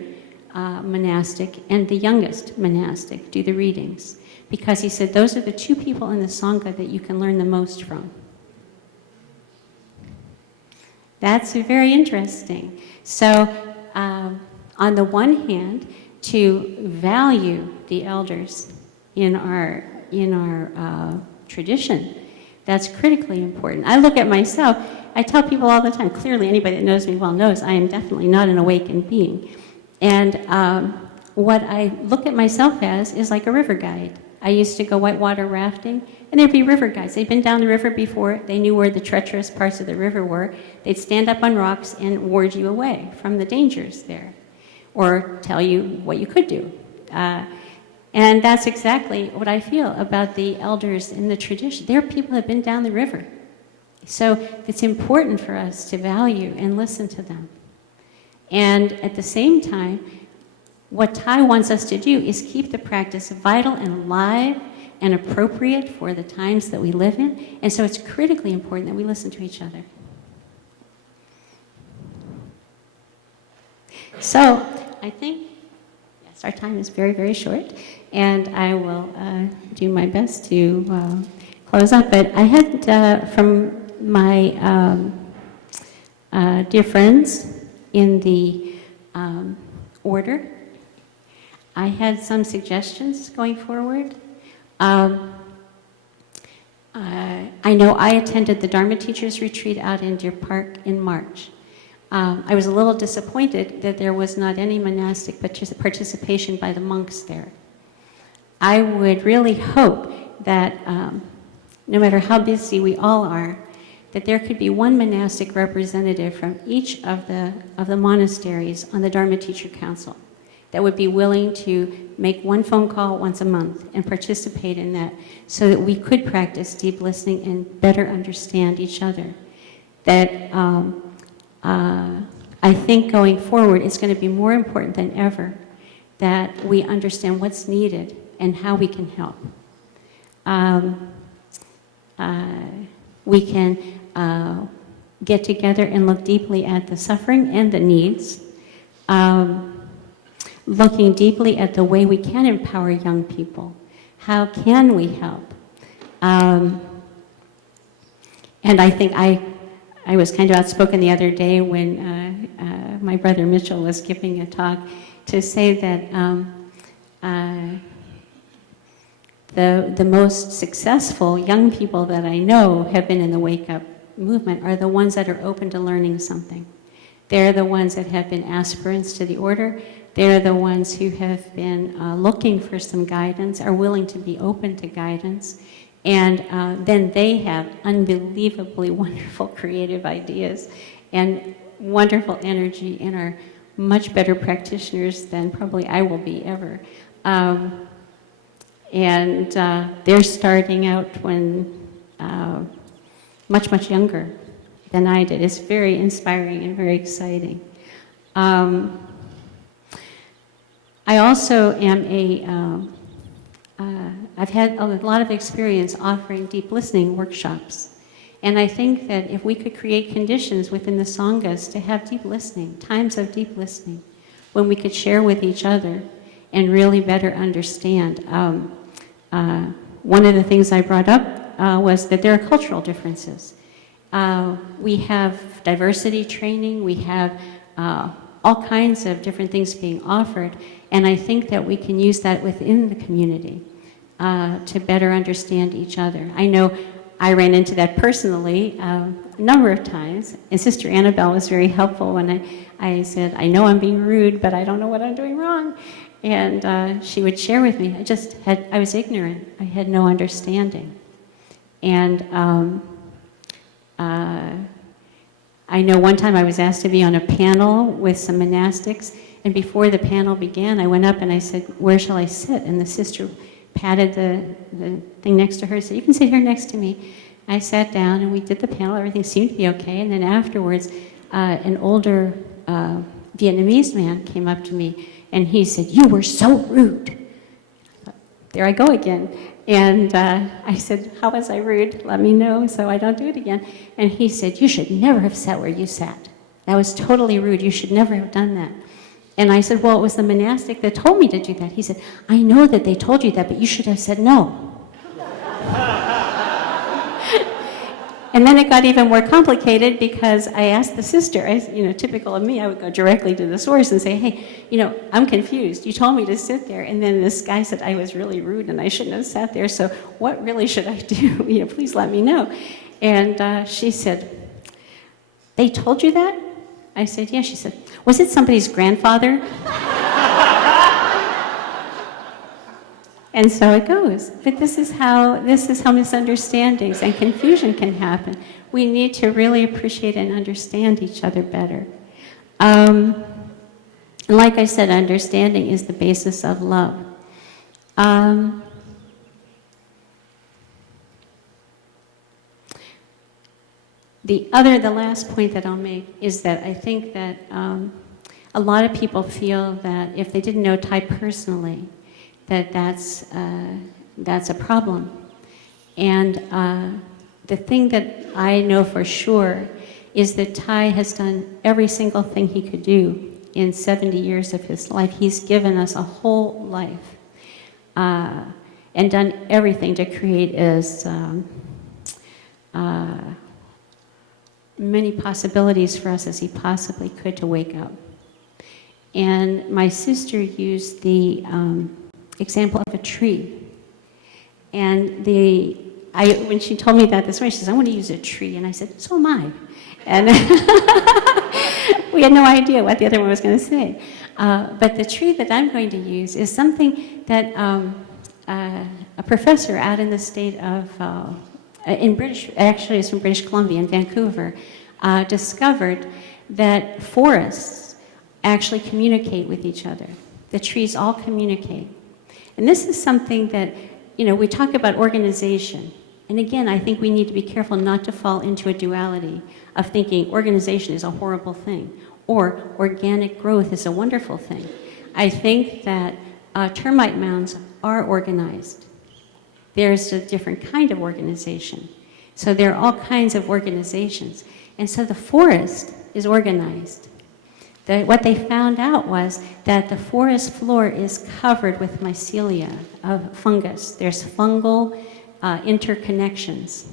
monastic and the youngest monastic do the readings, because he said those are the two people in the Sangha that you can learn the most from. That's very interesting. So on the one hand, to value the elders in our tradition. That's critically important. I look at myself, I tell people all the time, clearly anybody that knows me well knows I am definitely not an awakened being. And what I look at myself as is like a river guide. I used to go whitewater rafting, and there'd be river guides. They'd been down the river before, they knew where the treacherous parts of the river were. They'd stand up on rocks and ward you away from the dangers there, or tell you what you could do. And that's exactly what I feel about the elders in the tradition. They're people who have been down the river. So it's important for us to value and listen to them. And at the same time, what Thai wants us to do is keep the practice vital and alive and appropriate for the times that we live in. And so it's critically important that we listen to each other. So I think, yes, our time is very, very short, and I will do my best to close up. But I had from my dear friends in the order, I had some suggestions going forward. I know I attended the Dharma Teachers Retreat out in Deer Park in March. I was a little disappointed that there was not any monastic participation by the monks there. I would really hope that no matter how busy we all are, that there could be one monastic representative from each of the monasteries on the Dharma Teacher Council that would be willing to make one phone call once a month and participate in that, so that we could practice deep listening and better understand each other. That I think going forward it's going to be more important than ever that we understand what's needed and how we can help. We can get together and look deeply at the suffering and the needs, looking deeply at the way we can empower young people. How can we help? And I think I was kind of outspoken the other day when my brother Mitchell was giving a talk to say that the most successful young people that I know have been in the Wake Up movement are the ones that are open to learning something. They're the ones that have been aspirants to the order. They're the ones who have been looking for some guidance, are willing to be open to guidance. And then they have unbelievably wonderful creative ideas and wonderful energy and are much better practitioners than probably I will be ever. And they're starting out when much, much younger than I did. It's very inspiring and very exciting. I also am I've had a lot of experience offering deep listening workshops. And I think that if we could create conditions within the Sanghas to have deep listening, times of deep listening, when we could share with each other and really better understand. One of the things I brought up was that there are cultural differences. We have diversity training, we have all kinds of different things being offered, and I think that we can use that within the community to better understand each other. I know I ran into that personally a number of times, and Sister Annabelle was very helpful when I said, I know I'm being rude, but I don't know what I'm doing wrong. And she would share with me, I was ignorant, I had no understanding. And I know one time I was asked to be on a panel with some monastics, and before the panel began, I went up and I said, where shall I sit? And the sister patted the thing next to her and said, you can sit here next to me. I sat down and we did the panel, everything seemed to be okay, and then afterwards, an older Vietnamese man came up to me and he said, you were so rude. There I go again. And I said, how was I rude? Let me know so I don't do it again. And he said, you should never have sat where you sat. That was totally rude. You should never have done that. And I said, well, it was the monastic that told me to do that. He said, I know that they told you that, but you should have said no. And then it got even more complicated because I asked the sister, typical of me, I would go directly to the source and say, hey, I'm confused. You told me to sit there, and then this guy said I was really rude and I shouldn't have sat there, so what really should I do? Please let me know. And she said, they told you that? I said, yeah. She said, was it somebody's grandfather? And so it goes. But this is how misunderstandings and confusion can happen. We need to really appreciate and understand each other better. Like I said, understanding is the basis of love. The last point that I'll make is that I think that a lot of people feel that if they didn't know Thai personally, that's a problem. And the thing that I know for sure is that Thai has done every single thing he could do in 70 years of his life. He's given us a whole life and done everything to create as many possibilities for us as he possibly could to wake up. And my sister used the example of a tree. And when she told me that this morning, she says, I want to use a tree. And I said, so am I. And we had no idea what the other one was going to say. But the tree that I'm going to use is something that a professor out in the state of, actually it's from British Columbia in Vancouver, discovered that forests actually communicate with each other. The trees all communicate. And this is something that, we talk about organization. And again, I think we need to be careful not to fall into a duality of thinking organization is a horrible thing or organic growth is a wonderful thing. I think that termite mounds are organized. There's a different kind of organization. So there are all kinds of organizations. And so the forest is organized. What they found out was that the forest floor is covered with mycelia of fungus. There's fungal interconnections.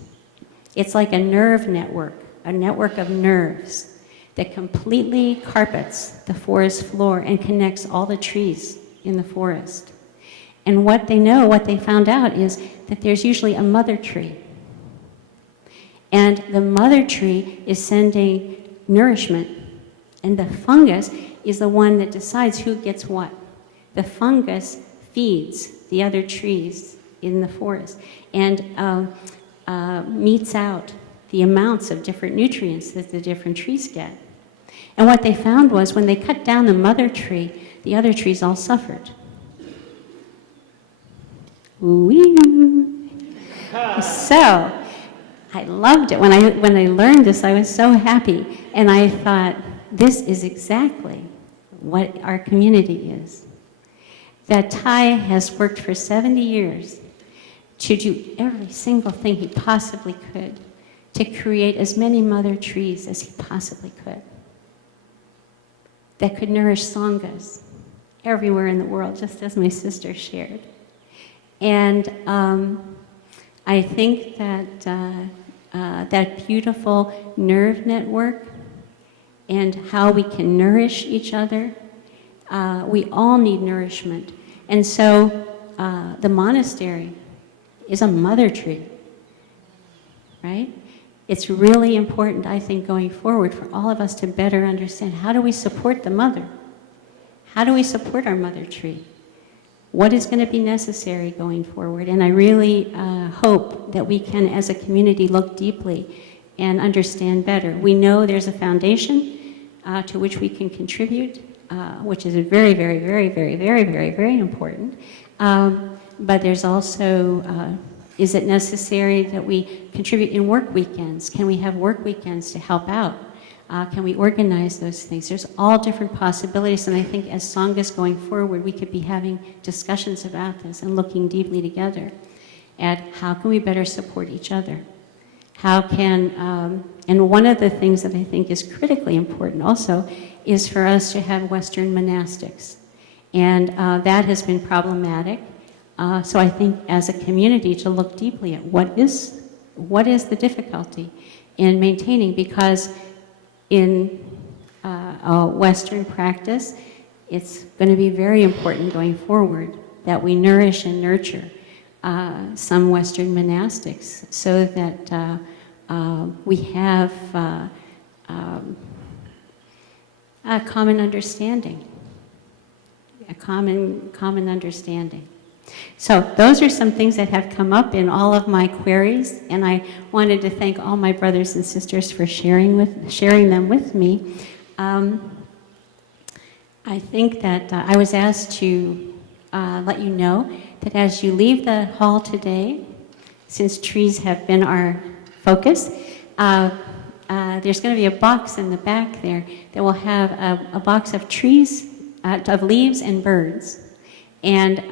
It's like a nerve network, a network of nerves that completely carpets the forest floor and connects all the trees in the forest. And what they found out is that there's usually a mother tree. And the mother tree is sending nourishment. And the fungus is the one that decides who gets what. The fungus feeds the other trees in the forest and meets out the amounts of different nutrients that the different trees get. And what they found was when they cut down the mother tree, the other trees all suffered. Ooh-wee. So I loved it. When I learned this, I was so happy. And I thought, this is exactly what our community is. That Thai has worked for 70 years to do every single thing he possibly could to create as many mother trees as he possibly could that could nourish Sanghas everywhere in the world, just as my sister shared. And I think that that beautiful nerve network and how we can nourish each other. We all need nourishment. And so the monastery is a mother tree, right? It's really important, I think, going forward for all of us to better understand how do we support the mother? How do we support our mother tree? What is going to be necessary going forward? And I really hope that we can, as a community, look deeply and understand better. We know there's a foundation to which we can contribute, which is very, very, very, very, very, very, very important. But there's also, is it necessary that we contribute in work weekends? Can we have work weekends to help out? Can we organize those things? There's all different possibilities, and I think as Sanghas going forward, we could be having discussions about this and looking deeply together at how can we better support each other. How can, and one of the things that I think is critically important also is for us to have Western monastics. And that has been problematic. So I think as a community to look deeply at what is what is the difficulty in maintaining? Because in a Western practice, it's going to be very important going forward that we nourish and nurture some Western monastics so that we have a common understanding, a common understanding. So those are some things that have come up in all of my queries, and I wanted to thank all my brothers and sisters for sharing them with me. I think that I was asked to let you know that as you leave the hall today, since trees have been our focus, there's going to be a box in the back there that will have a box of trees, of leaves and birds. And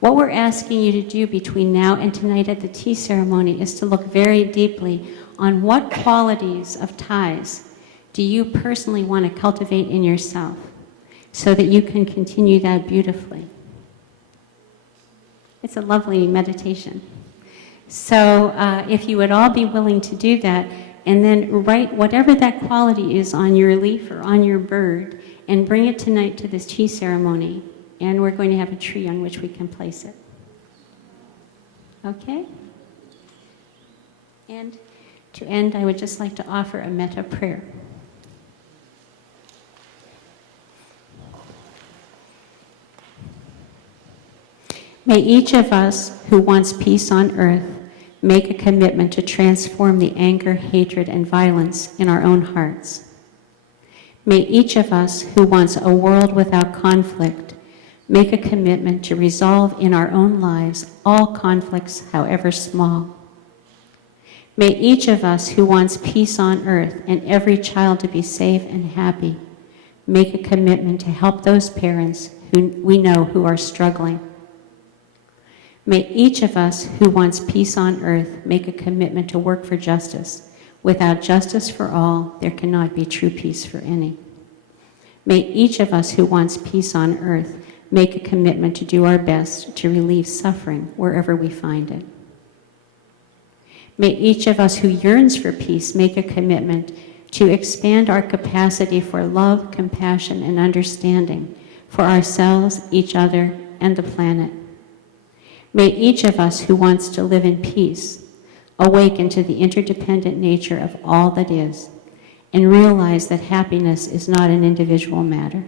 what we're asking you to do between now and tonight at the tea ceremony is to look very deeply on what qualities of ties do you personally want to cultivate in yourself so that you can continue that beautifully. It's a lovely meditation. So if you would all be willing to do that, and then write whatever that quality is on your leaf or on your bird, and bring it tonight to this tea ceremony. And we're going to have a tree on which we can place it. Okay? And to end, I would just like to offer a metta prayer. May each of us who wants peace on earth make a commitment to transform the anger, hatred, and violence in our own hearts. May each of us who wants a world without conflict make a commitment to resolve in our own lives all conflicts, however small. May each of us who wants peace on earth and every child to be safe and happy make a commitment to help those parents who we know who are struggling. May each of us who wants peace on earth make a commitment to work for justice. Without justice for all, there cannot be true peace for any. May each of us who wants peace on earth make a commitment to do our best to relieve suffering wherever we find it. May each of us who yearns for peace make a commitment to expand our capacity for love, compassion, and understanding for ourselves, each other, and the planet. May each of us who wants to live in peace awaken to the interdependent nature of all that is and realize that happiness is not an individual matter.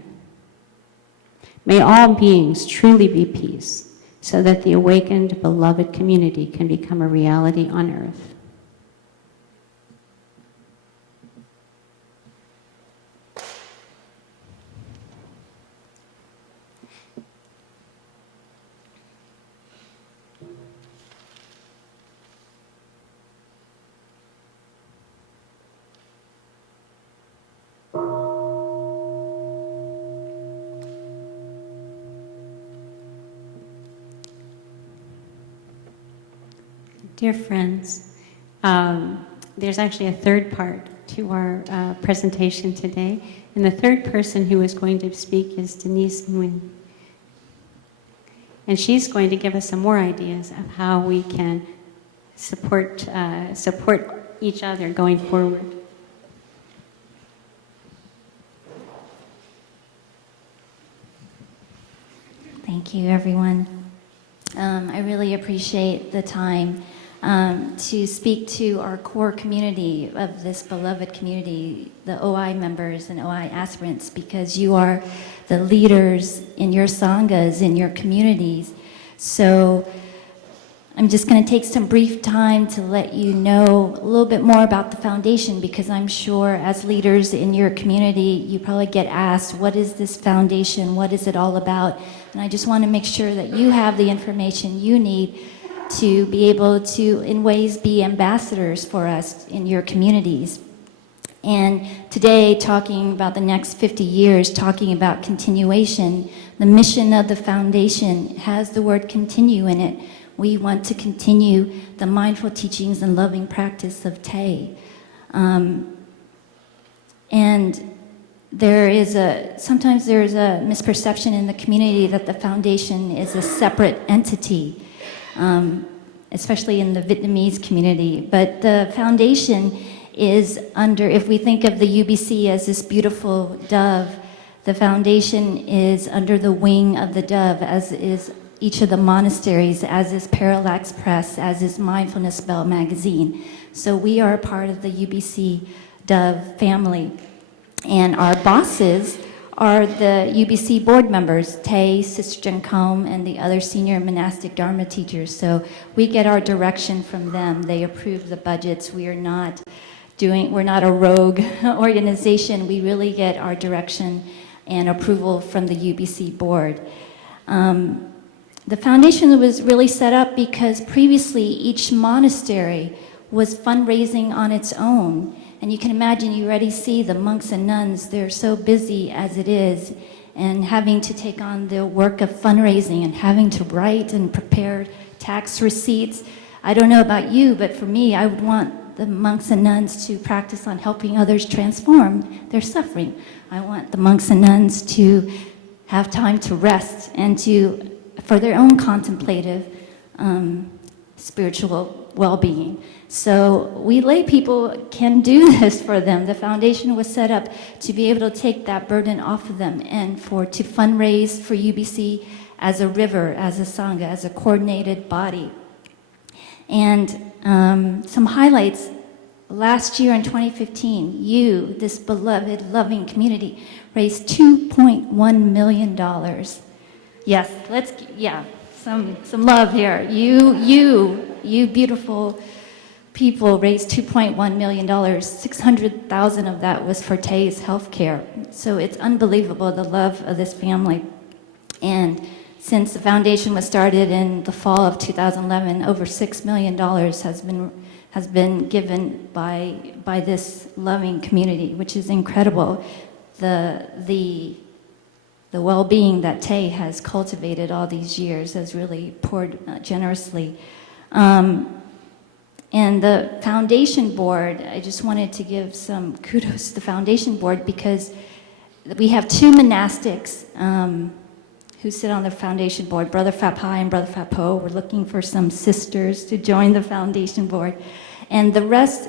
May all beings truly be peace so that the awakened, beloved community can become a reality on earth. Dear friends, there's actually a third part to our presentation today, and the third person who is going to speak is Nghiem. And she's going to give us some more ideas of how we can support each other going forward. Thank you, everyone. I really appreciate the time to speak to our core community of this beloved community, the OI members and OI aspirants, because you are the leaders in your sanghas, in your communities. So I'm just going to take some brief time to let you know a little bit more about the foundation, because I'm sure as leaders in your community, you probably get asked, what is this foundation? What is it all about? And I just want to make sure that you have the information you need to be able to, in ways, be ambassadors for us in your communities. And today, talking about the next 50 years, talking about continuation, the mission of the foundation has the word continue in it. We want to continue the mindful teachings and loving practice of Te. And sometimes there's a misperception in the community that the foundation is a separate entity. especially in the Vietnamese community. But the foundation is under, if we think of the UBC as this beautiful dove, the foundation is under the wing of the dove, as is each of the monasteries, as is Parallax Press, as is Mindfulness Bell magazine. So we are a part of the UBC Dove family. And our bosses are the UBC board members, Tay, Sister Jencombe, and the other senior monastic Dharma teachers. So we get our direction from them. They approve the budgets. We're not a rogue organization. We really get our direction and approval from the UBC board. The foundation was really set up because previously each monastery was fundraising on its own. And you can imagine, you already see the monks and nuns, they're so busy as it is, and having to take on the work of fundraising and having to write and prepare tax receipts. I don't know about you, but for me, I would want the monks and nuns to practice on helping others transform their suffering. I want the monks and nuns to have time to rest and for their own contemplative spiritual well-being. So we lay people can do this for them. The foundation was set up to be able to take that burden off of them and to fundraise for UBC as a river, as a Sangha, as a coordinated body. And some highlights. Last year in 2015, you, this beloved, loving community, raised $2.1 million. Yes, some love here. You beautiful people raised $2.1 million. 600,000 of that was for Tay's healthcare. So it's unbelievable, the love of this family. And since the foundation was started in the fall of 2011, over $6 million has been given by this loving community, which is incredible. The well-being that Tay has cultivated all these years has really poured generously. And the foundation board, I just wanted to give some kudos to the foundation board because we have two monastics who sit on the foundation board, Brother Phap Hai and Brother Phap Po. We're looking for some sisters to join the foundation board. And the rest,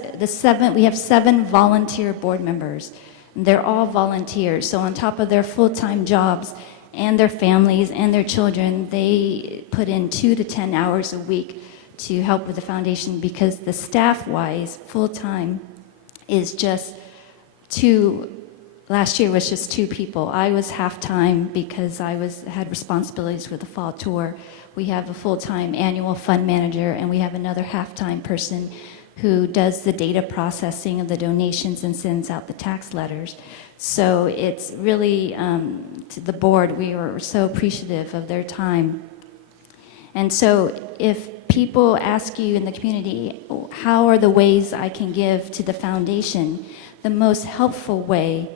we have 7 volunteer board members. And they're all volunteers. So on top of their full-time jobs and their families and their children, they put in 2 to 10 hours a week to help with the foundation because the staff-wise, full-time, is just 2. Last year was just 2 people. I was half-time because I had responsibilities with the fall tour. We have a full-time annual fund manager, and we have another half-time person who does the data processing of the donations and sends out the tax letters. So it's really, to the board, we were so appreciative of their time. And so if people ask you in the community, how are the ways I can give to the foundation, the most helpful way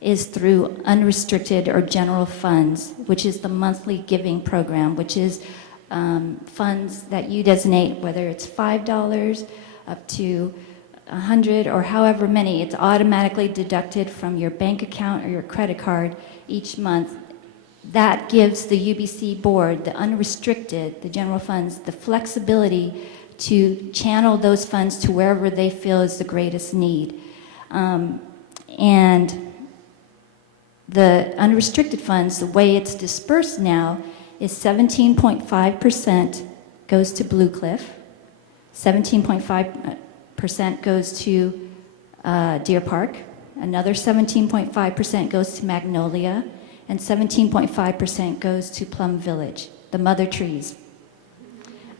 is through unrestricted or general funds, which is the monthly giving program, which is funds that you designate, whether it's $5 up to 100 or however many. It's automatically deducted from your bank account or your credit card each month. That gives the UBC board, the unrestricted, the general funds, the flexibility to channel those funds to wherever they feel is the greatest need. And the unrestricted funds, the way it's dispersed now, is 17.5% goes to Blue Cliff, 17.5% goes to Deer Park, another 17.5% goes to Magnolia, and 17.5% goes to Plum Village, the mother trees.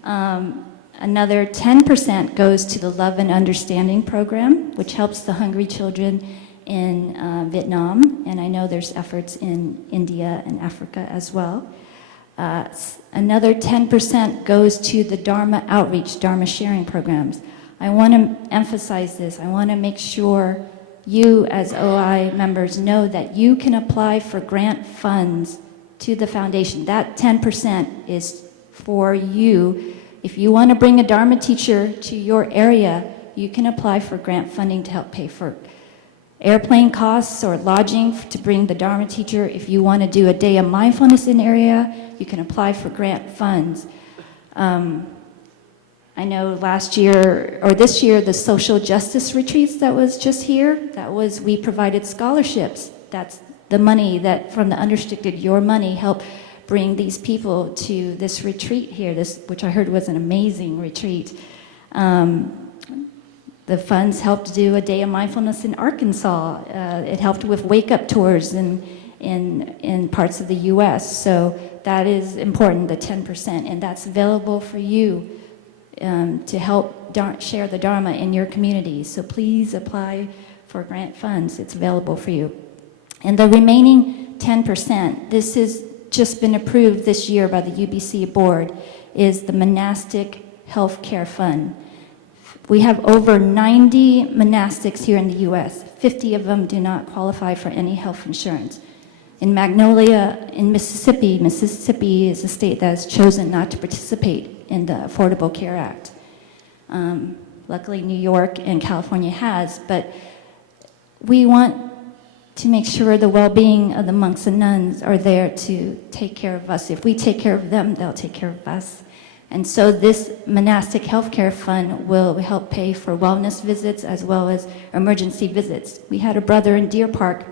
Another 10% goes to the Love and Understanding program, which helps the hungry children in Vietnam, and I know there's efforts in India and Africa as well. Another 10% goes to the Dharma outreach, Dharma sharing programs. I want to emphasize this. I want to make sure you as OI members know that you can apply for grant funds to the foundation. That 10% is for you. If you want to bring a Dharma teacher to your area, you can apply for grant funding to help pay for airplane costs or lodging to bring the Dharma teacher. If you want to do a day of mindfulness in area, you can apply for grant funds. I I know last year, or this year, the social justice retreats that was just here, we provided scholarships. That's the money that from the unrestricted, your money helped bring these people to this retreat here, which I heard was an amazing retreat. The funds helped do a day of mindfulness in Arkansas. It helped with wake-up tours in parts of the U.S. So that is important, the 10%, and that's available for you to help share the Dharma in your community. So please apply for grant funds. It's available for you. And the remaining 10%, this has just been approved this year by the UBC board, is the Monastic Healthcare Fund. We have over 90 monastics here in the U.S. 50 of them do not qualify for any health insurance. In Magnolia, in Mississippi, Mississippi is a state that has chosen not to participate in the Affordable Care Act. Luckily, New York and California has, but we want to make sure the well-being of the monks and nuns are there to take care of us. If we take care of them, they'll take care of us. And so this monastic healthcare fund will help pay for wellness visits as well as emergency visits. We had a brother in Deer Park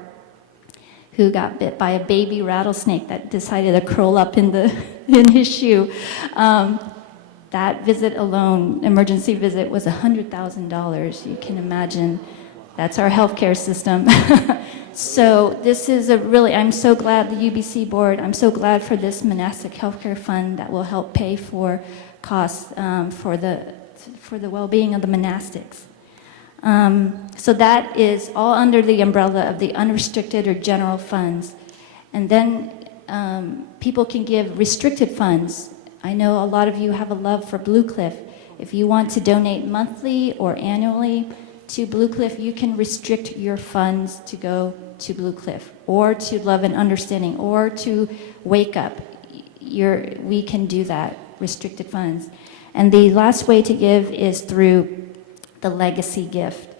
who got bit by a baby rattlesnake that decided to curl up in his shoe. That visit alone, emergency visit, was $100,000. You can imagine. That's our healthcare system. So this is I'm so glad the UBC board, I'm so glad for this monastic healthcare fund that will help pay for costs for the well-being of the monastics. So that is all under the umbrella of the unrestricted or general funds. And then people can give restricted funds. I know a lot of you have a love for Blue Cliff. If you want to donate monthly or annually to Blue Cliff, you can restrict your funds to go to Blue Cliff, or to Love and Understanding, or to Wake Up. We can do that, restricted funds. And the last way to give is through the legacy gift.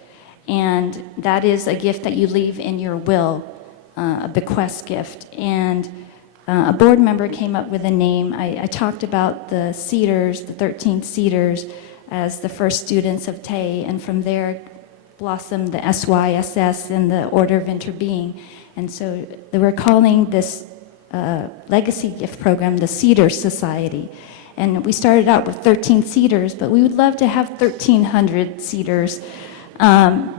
And that is a gift that you leave in your will, a bequest gift. And a board member came up with a name. I talked about the Cedars, the 13 Cedars, as the first students of Tay, and from there blossomed the SYSS and the Order of Interbeing. And so they were calling this legacy gift program the Cedar Society. And we started out with 13 cedars, but we would love to have 1,300 cedars. And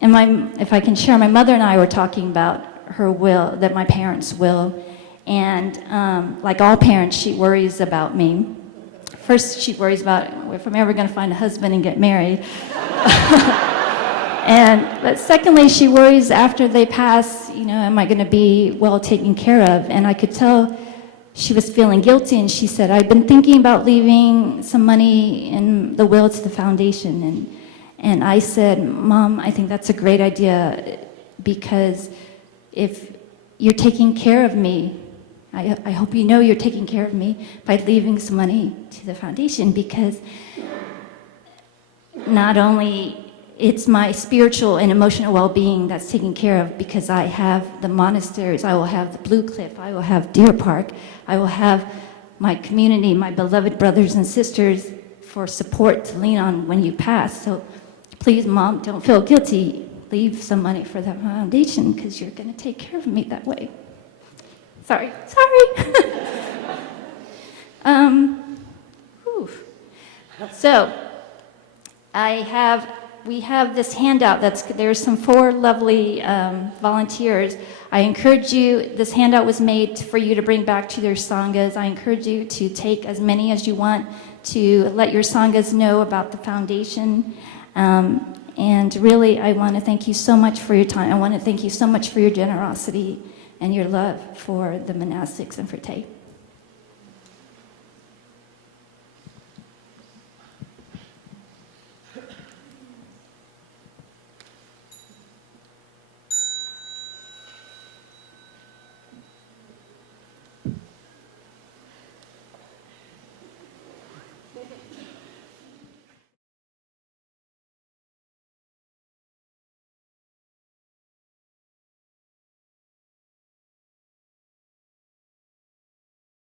if I can share, my mother and I were talking about her will, that my parents' will. And like all parents, she worries about me. First, she worries about if I'm ever going to find a husband and get married. But secondly, she worries after they pass, am I going to be well taken care of? And I could tell she was feeling guilty, and she said, I've been thinking about leaving some money in the will to the foundation. And I said, Mom, I think that's a great idea, because if you're taking care of me, I hope you know you're taking care of me by leaving some money to the foundation, because not only it's my spiritual and emotional well-being that's taken care of, because I have the monasteries, I will have the Blue Cliff, I will have Deer Park, I will have my community, my beloved brothers and sisters for support to lean on when you pass. So please, Mom, don't feel guilty. Leave some money for the foundation, because you're going to take care of me that way. Sorry. So we have this handout. There's some 4 lovely volunteers. I encourage you, this handout was made for you to bring back to your Sanghas. I encourage you to take as many as you want to let your Sanghas know about the foundation. And really, I want to thank you so much for your time. I want to thank you so much for your generosity and your love for the monastics and for Tay.